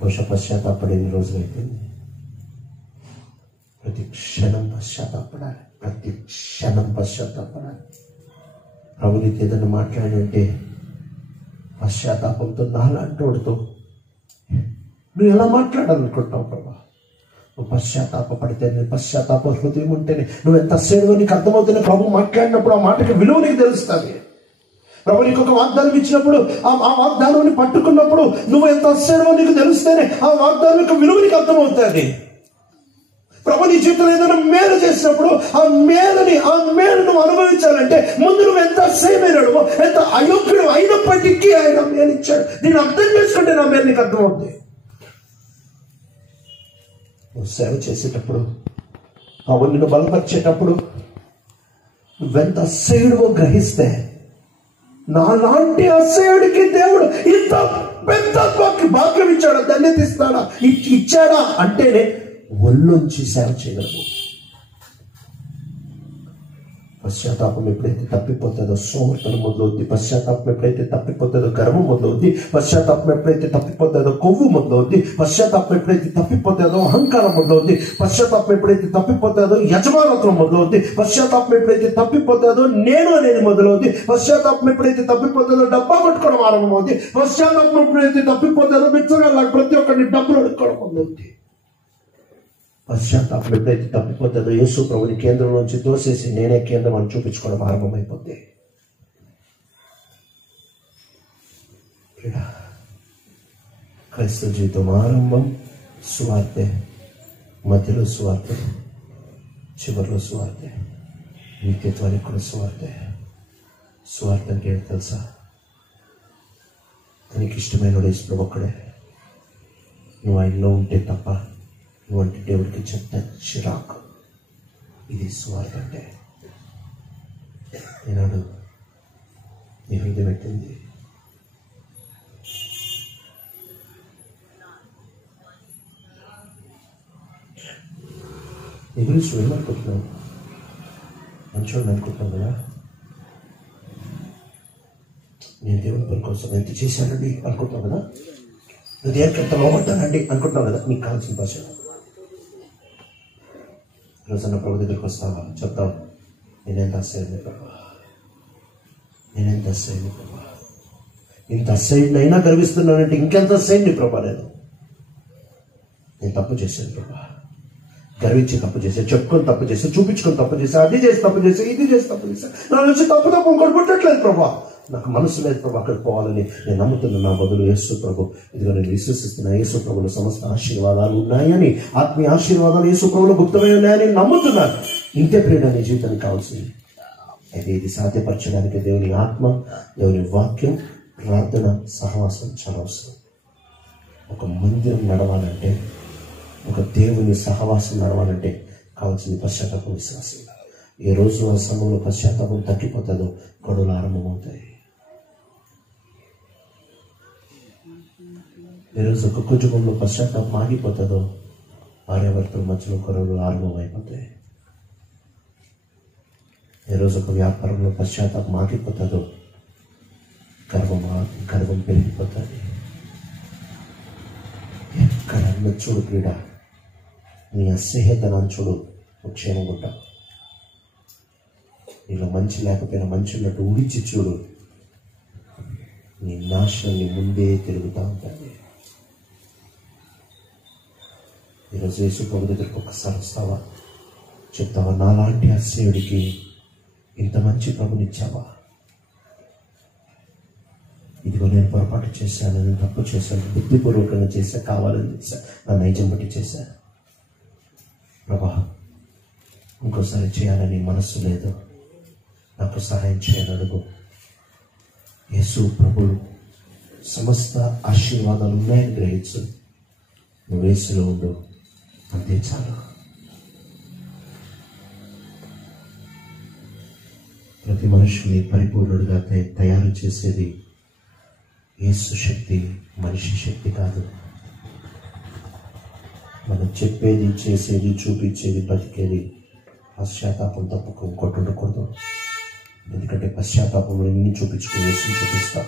బహుశా పశ్చాత్తాపడేది రోజులైపోయింది. ప్రతి క్షణం పశ్చాత్తాపడాలి. ప్రభు నీకు ఏదైనా మాట్లాడంటే పశ్చాత్తాపంతో నాలాంటోడితో నువ్వు ఎలా మాట్లాడాలనుకుంటున్నావు ప్రభా? నువ్వు పశ్చాత్తాపడితే, పశ్చాత్తాప హృదయం ఉంటేనే నువ్వు ఎంత అసహ్యంగా నీకు అర్థమవుతుంది. ప్రభు మాట్లాడినప్పుడు ఆ మాటకి విలువ నీకు తెలుస్తుంది. ప్రభు నీకు ఒక వాగ్దానం ఇచ్చినప్పుడు ఆ వాగ్దానాన్ని పట్టుకున్నప్పుడు నువ్వు ఎంత అసహ్యంగా నీకు తెలుస్తేనే ఆ వాగ్దానం యొక్క విలువ నీకు అర్థమవుతుంది. ప్రభు నీ జీవితంలో ఏదైనా మేలు చేసినప్పుడు ఆ మేలు నువ్వు అనుభవించాలంటే ముందు నువ్వు ఎంత అసహ్యమైనడు, ఎంత అయోగ్యుడు అయినప్పటికీ ఆయన మేలు ఇచ్చాడు. దీన్ని అర్థం చేసుకుంటే నా మేలు నీకు అర్థమవుతుంది. నువ్వు సేవ చేసేటప్పుడు, ప్రభు నిన్ను బలపరిచేటప్పుడు నువ్వెంత అసహ్యుడివో గ్రహిస్తే, నాలాంటి అసహ్యుడికి దేవుడు ఇంత పెద్ద భాగ్యం ఇచ్చాడా, ధన్యత ఇచ్చాడా అంటేనే ఒళ్ళొంచి సేవ చేయగలము. పశ్చాత్తాపం ఎప్పుడైతే తప్పిపోతుందో సోమర్తనం మొదలవుద్ది. పశ్చాత్తాపం ఎప్పుడైతే తప్పిపోతుందో గర్వం మొదలవుద్ది. పశ్చాత్తాపం ఎప్పుడైతే తప్పిపోతుందో కొవ్వు మొదలవుద్ది. పశ్చాత్తాపం ఎప్పుడైతే తప్పిపోతుందో అహంకారం మొదలవుద్ది. పశ్చాత్తాపం ఎప్పుడైతే తప్పిపోతుందో యజమానత్వం మొదలవుద్ది. పశ్చాత్తాపం ఎప్పుడైతే తప్పిపోతుందో నేను అనేది మొదలవుద్ది. పశ్చాత్తాపం ఎప్పుడైతే తప్పిపోతుందో డబ్బా కొట్టుకోవడం ఆరంభమవుద్ది. పశ్చాత్తాపం ఎప్పుడైతే తప్పిపోతుందో మిత్రులు ప్రతి ఒక్కరిని డబ్బులు అడుక్కోవడం మొదలవుద్ది. పశ్చాత్తాపం ఎప్పుడైతే తప్పిపోతుందో యేసు ప్రభుని కేంద్రంలోంచి తోసేసి నేనే కేంద్రం అని చూపించుకోవడం ఆరంభమైపోద్ది. క్రైస్తవ జీవితం ఆరంభం సువార్తే, మధ్యలో సువార్తే, చివరిలో సువార్తే, నిత్యత్వానికి కూడా సువార్తే. సువార్త అంటే ఏంటి తెలుసా? తనకి ఇష్టమైన యేసు ప్రభు ఒక్కడే. నువ్వు ఆయనలో ఉంటే తప్ప నువ్వంటే దేవుడికి చెత్త చిరాకు. ఇది సువార్త అంటే. ఈనాడు నీ హృదయం పెట్టింది. నీ గురించి ఏమనుకుంటున్నావు? మంచోడిని అనుకుంటున్నావు కదా? నేను దేవుని పని కోసం ఎంత చేశానండి అనుకుంటున్నావు కదా? నువ్వు దేవునికి ఎంత లోపడ్డానండి అనుకుంటున్నావు కదా? నీకు కావాల్సిన భాష రోజున ప్రభు దగ్గరికి వస్తావా? చెప్తావు, నేనెంత అసహ్యుని ప్రభా, నేనెంత అసహ్యుని ప్రభా, ఇంత అసహ్యుని అయినా గర్విస్తున్నానంటే ఇంకెంత అసహ్యుని ప్రభా. నేను తప్పు చేశాను ప్రభా, గర్వించి తప్పు చేశాను, చెప్పుకొని తప్పు చేశాను, చూపించుకొని తప్పు చేశాను, అది చేసి తప్పు చేశాను, ఇది చేసి తప్పు చేశాను. నా నుంచి తప్పు కొట్టుకోవట్లేదు ప్రభా. నాకు మనసు లేదు ప్రభు అక్కడికి పోవాలని నేను నమ్ముతున్నా. నా బదులు యేసు ప్రభు, ఇదిగో నేను విశ్వసిస్తున్నా, యేసు ప్రభులో సమస్త ఆశీర్వాదాలు ఉన్నాయని, ఆత్మీయ ఆశీర్వాదాలు యేసు ప్రభులో గుప్తమై ఉన్నాయని నమ్ముతున్నాను. ఇంతే ప్రేరణ నీ జీవితానికి కావాల్సింది. అయితే ఇది సాధ్యపరచడానికి దేవుని ఆత్మ, దేవుని వాక్యం, ప్రార్థన, సహవాసం చాలా అవసరం. ఒక మందిరం నడవాలంటే, ఒక దేవుని సహవాసం నడవాలంటే కావాల్సింది పశ్చాత్తాపం, విశ్వాసం. ఏ రోజు ఆ సమయంలో పశ్చాత్తాపం తగ్గిపోతుందో గొడవలు ఆరంభమవుతాయి. ఏ రోజు ఒక కుటుంబంలో పశ్చాత్తాపం ఆగిపోతుందో భార్యాభర్తల మధ్యలో గొడవలు ఆరంభమైపోతాయి. ఏ రోజు ఒక వ్యాపారంలో పశ్చాత్తాపం ఆగిపోతుందో, ఏ రోజు ఒక కుటుంబంలో పశ్చాత్తాపం ఆగిపోతుందో భార్యాభర్తల మధ్యలో గొడవలు ఆరంభమైపోతాయి. ఏ రోజు ఒక వ్యాపారంలో పశ్చాత్తాపం ఆగిపోతుందో భార్యాభర్తల మధ్యలో గొడవలు ఆరంభమైపోతాయి. ఏ రోజు ఒక కుటుంబంలో పశ్చాత్తాపం ఆగిపోతుందో గర్వం పెరిగిపోతుంది. ఎక్కడన్నా చూడు క్రీడ, నీ అసహ్యతనాన్ని చూడు, క్షేమం ఉంటావు. నీలో మంచి లేకపోయినా మంచి ఉన్నట్టు ఉడిచి చూడు, నీ నాశనాన్ని ముందే తిరుగుతూ ఉంటుంది. ఈరోజు యేసు ప్రభు దగ్గరికి ఒక్కసారి వస్తావా? చెప్తావా, నాలాంటి అసహ్యుడికి ఇంత మంచి ప్రభునిచ్చావా? ఇదిగో నేను పొరపాటు చేశాను, నేను తప్పు చేశాను, బుద్ధిపూర్వకంగా చేశా, కావాలని చేశా, నా నైజం బట్టి చేశాను. ప్రభా, ఇంకోసారి చేయాలని మనస్సు లేదు, నాకు సహాయం చేయాలని అడుగు. యేసు ప్రభు సమస్త ఆశీర్వాదాలు ఉన్నాయని గ్రహించు. నువ్వు యేసులో ఉండు, అంతే చాలు. ప్రతి మనుషుని పరిపూర్ణుడిగా తయారు చేసేది యేసు శక్తి, మనిషి శక్తి కాదు. మనం చెప్పేది, చేసేది, చూపించేది, బతికేది పశ్చాత్తాపం తప్పకు ఇంకోటి ఉండకూడదు. ఎందుకంటే పశ్చాత్తాపంలో ఎన్ని చూపించుకుని యేసుని చూపిస్తా.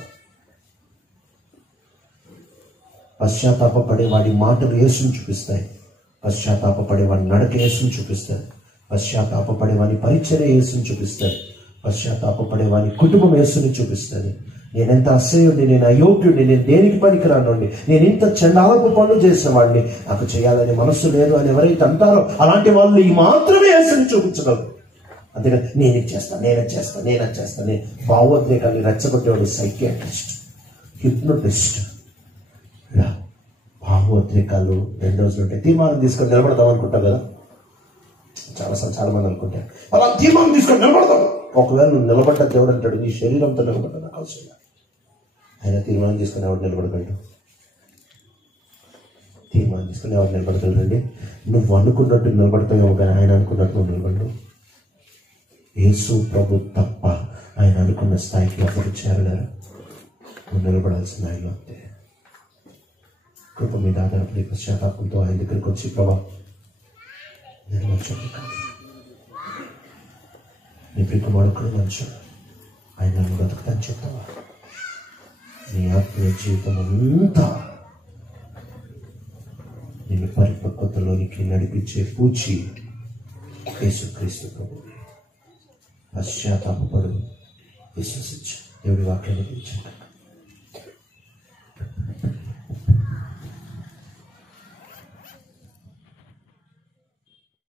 పశ్చాత్తాపడే వాడి మాటలు యేసుని చూపిస్తాయి, పశ్చాత్తాపడే వాడి నడక యేసుని చూపిస్తాయి, పశ్చాత్తాపడే వాడి పరిచర్య యేసుని చూపిస్తాయి, పశ్చాత్తాపడే వాడి కుటుంబం యేసుని చూపిస్తుంది. నేనెంత అసహ్యుడిని, నేను అయోగ్యుడిని, నేను దేనికి పనికిరానండి, నేను ఇంత చండాలపు పనులు చేసిన వాడిని, నాకు చేయాలని మనస్సు లేదు అని ఎవరైతే అంటారో అలాంటి వాళ్ళు ఈ మాత్రమే యేసుని చూపించగలరు. అంతేగా నేనే చేస్తా. భావోద్రేకాన్ని రెచ్చగొట్టేవాడు సైకియాట్రిస్ట్, హిప్నోటిస్ట్. ఇలా భావోద్రేకాలు 2 రోజులు ఉంటాయి. తీర్మానం తీసుకొని నిలబడదాం అనుకుంటావు కదా, చాలా మంది అనుకుంటారు అలా తీర్మానం తీసుకొని నిలబడతాం. ఒకవేళ నువ్వు నిలబడ్డ దేవుడు అంటాడు, నీ శరీరంతో నిలబడ్డా నాకు అవసరం. ఆయన తీర్మానం తీసుకుని ఎవరు నిలబడగలడు? తీర్మానం తీసుకుని ఎవరు నిలబడగలరండి? నువ్వు అనుకున్నట్టు నిలబడతావు కానీ ఆయన అనుకున్నట్టు నువ్వు నిలబడరు. యేసు ప్రభు తప్ప ఆయన అనుకున్న స్థాయికి ఎవరు చేరలేరు. నువ్వు నిలబడాల్సిన ఆయన అంతే. కృప మీద ఆధారపడి పశ్చాత్తాపంతో ఆయన దగ్గరికి వచ్చి, ప్రభా నేను మంచోడు కాదు, నీ ప్రియకుమారుడు మంచోడు, ఆయన నన్ను బ్రతుకుతాను చెప్తావా? నీ ఆత్మీయ జీవితం అంతా నిన్ను పరిపక్వతలోనికి నడిపించే పూచి యేసుక్రీస్తు ప్రభు. పశ్చాత్తాపడు, విశ్వసించు. దేవుడి వాక్యాన్ని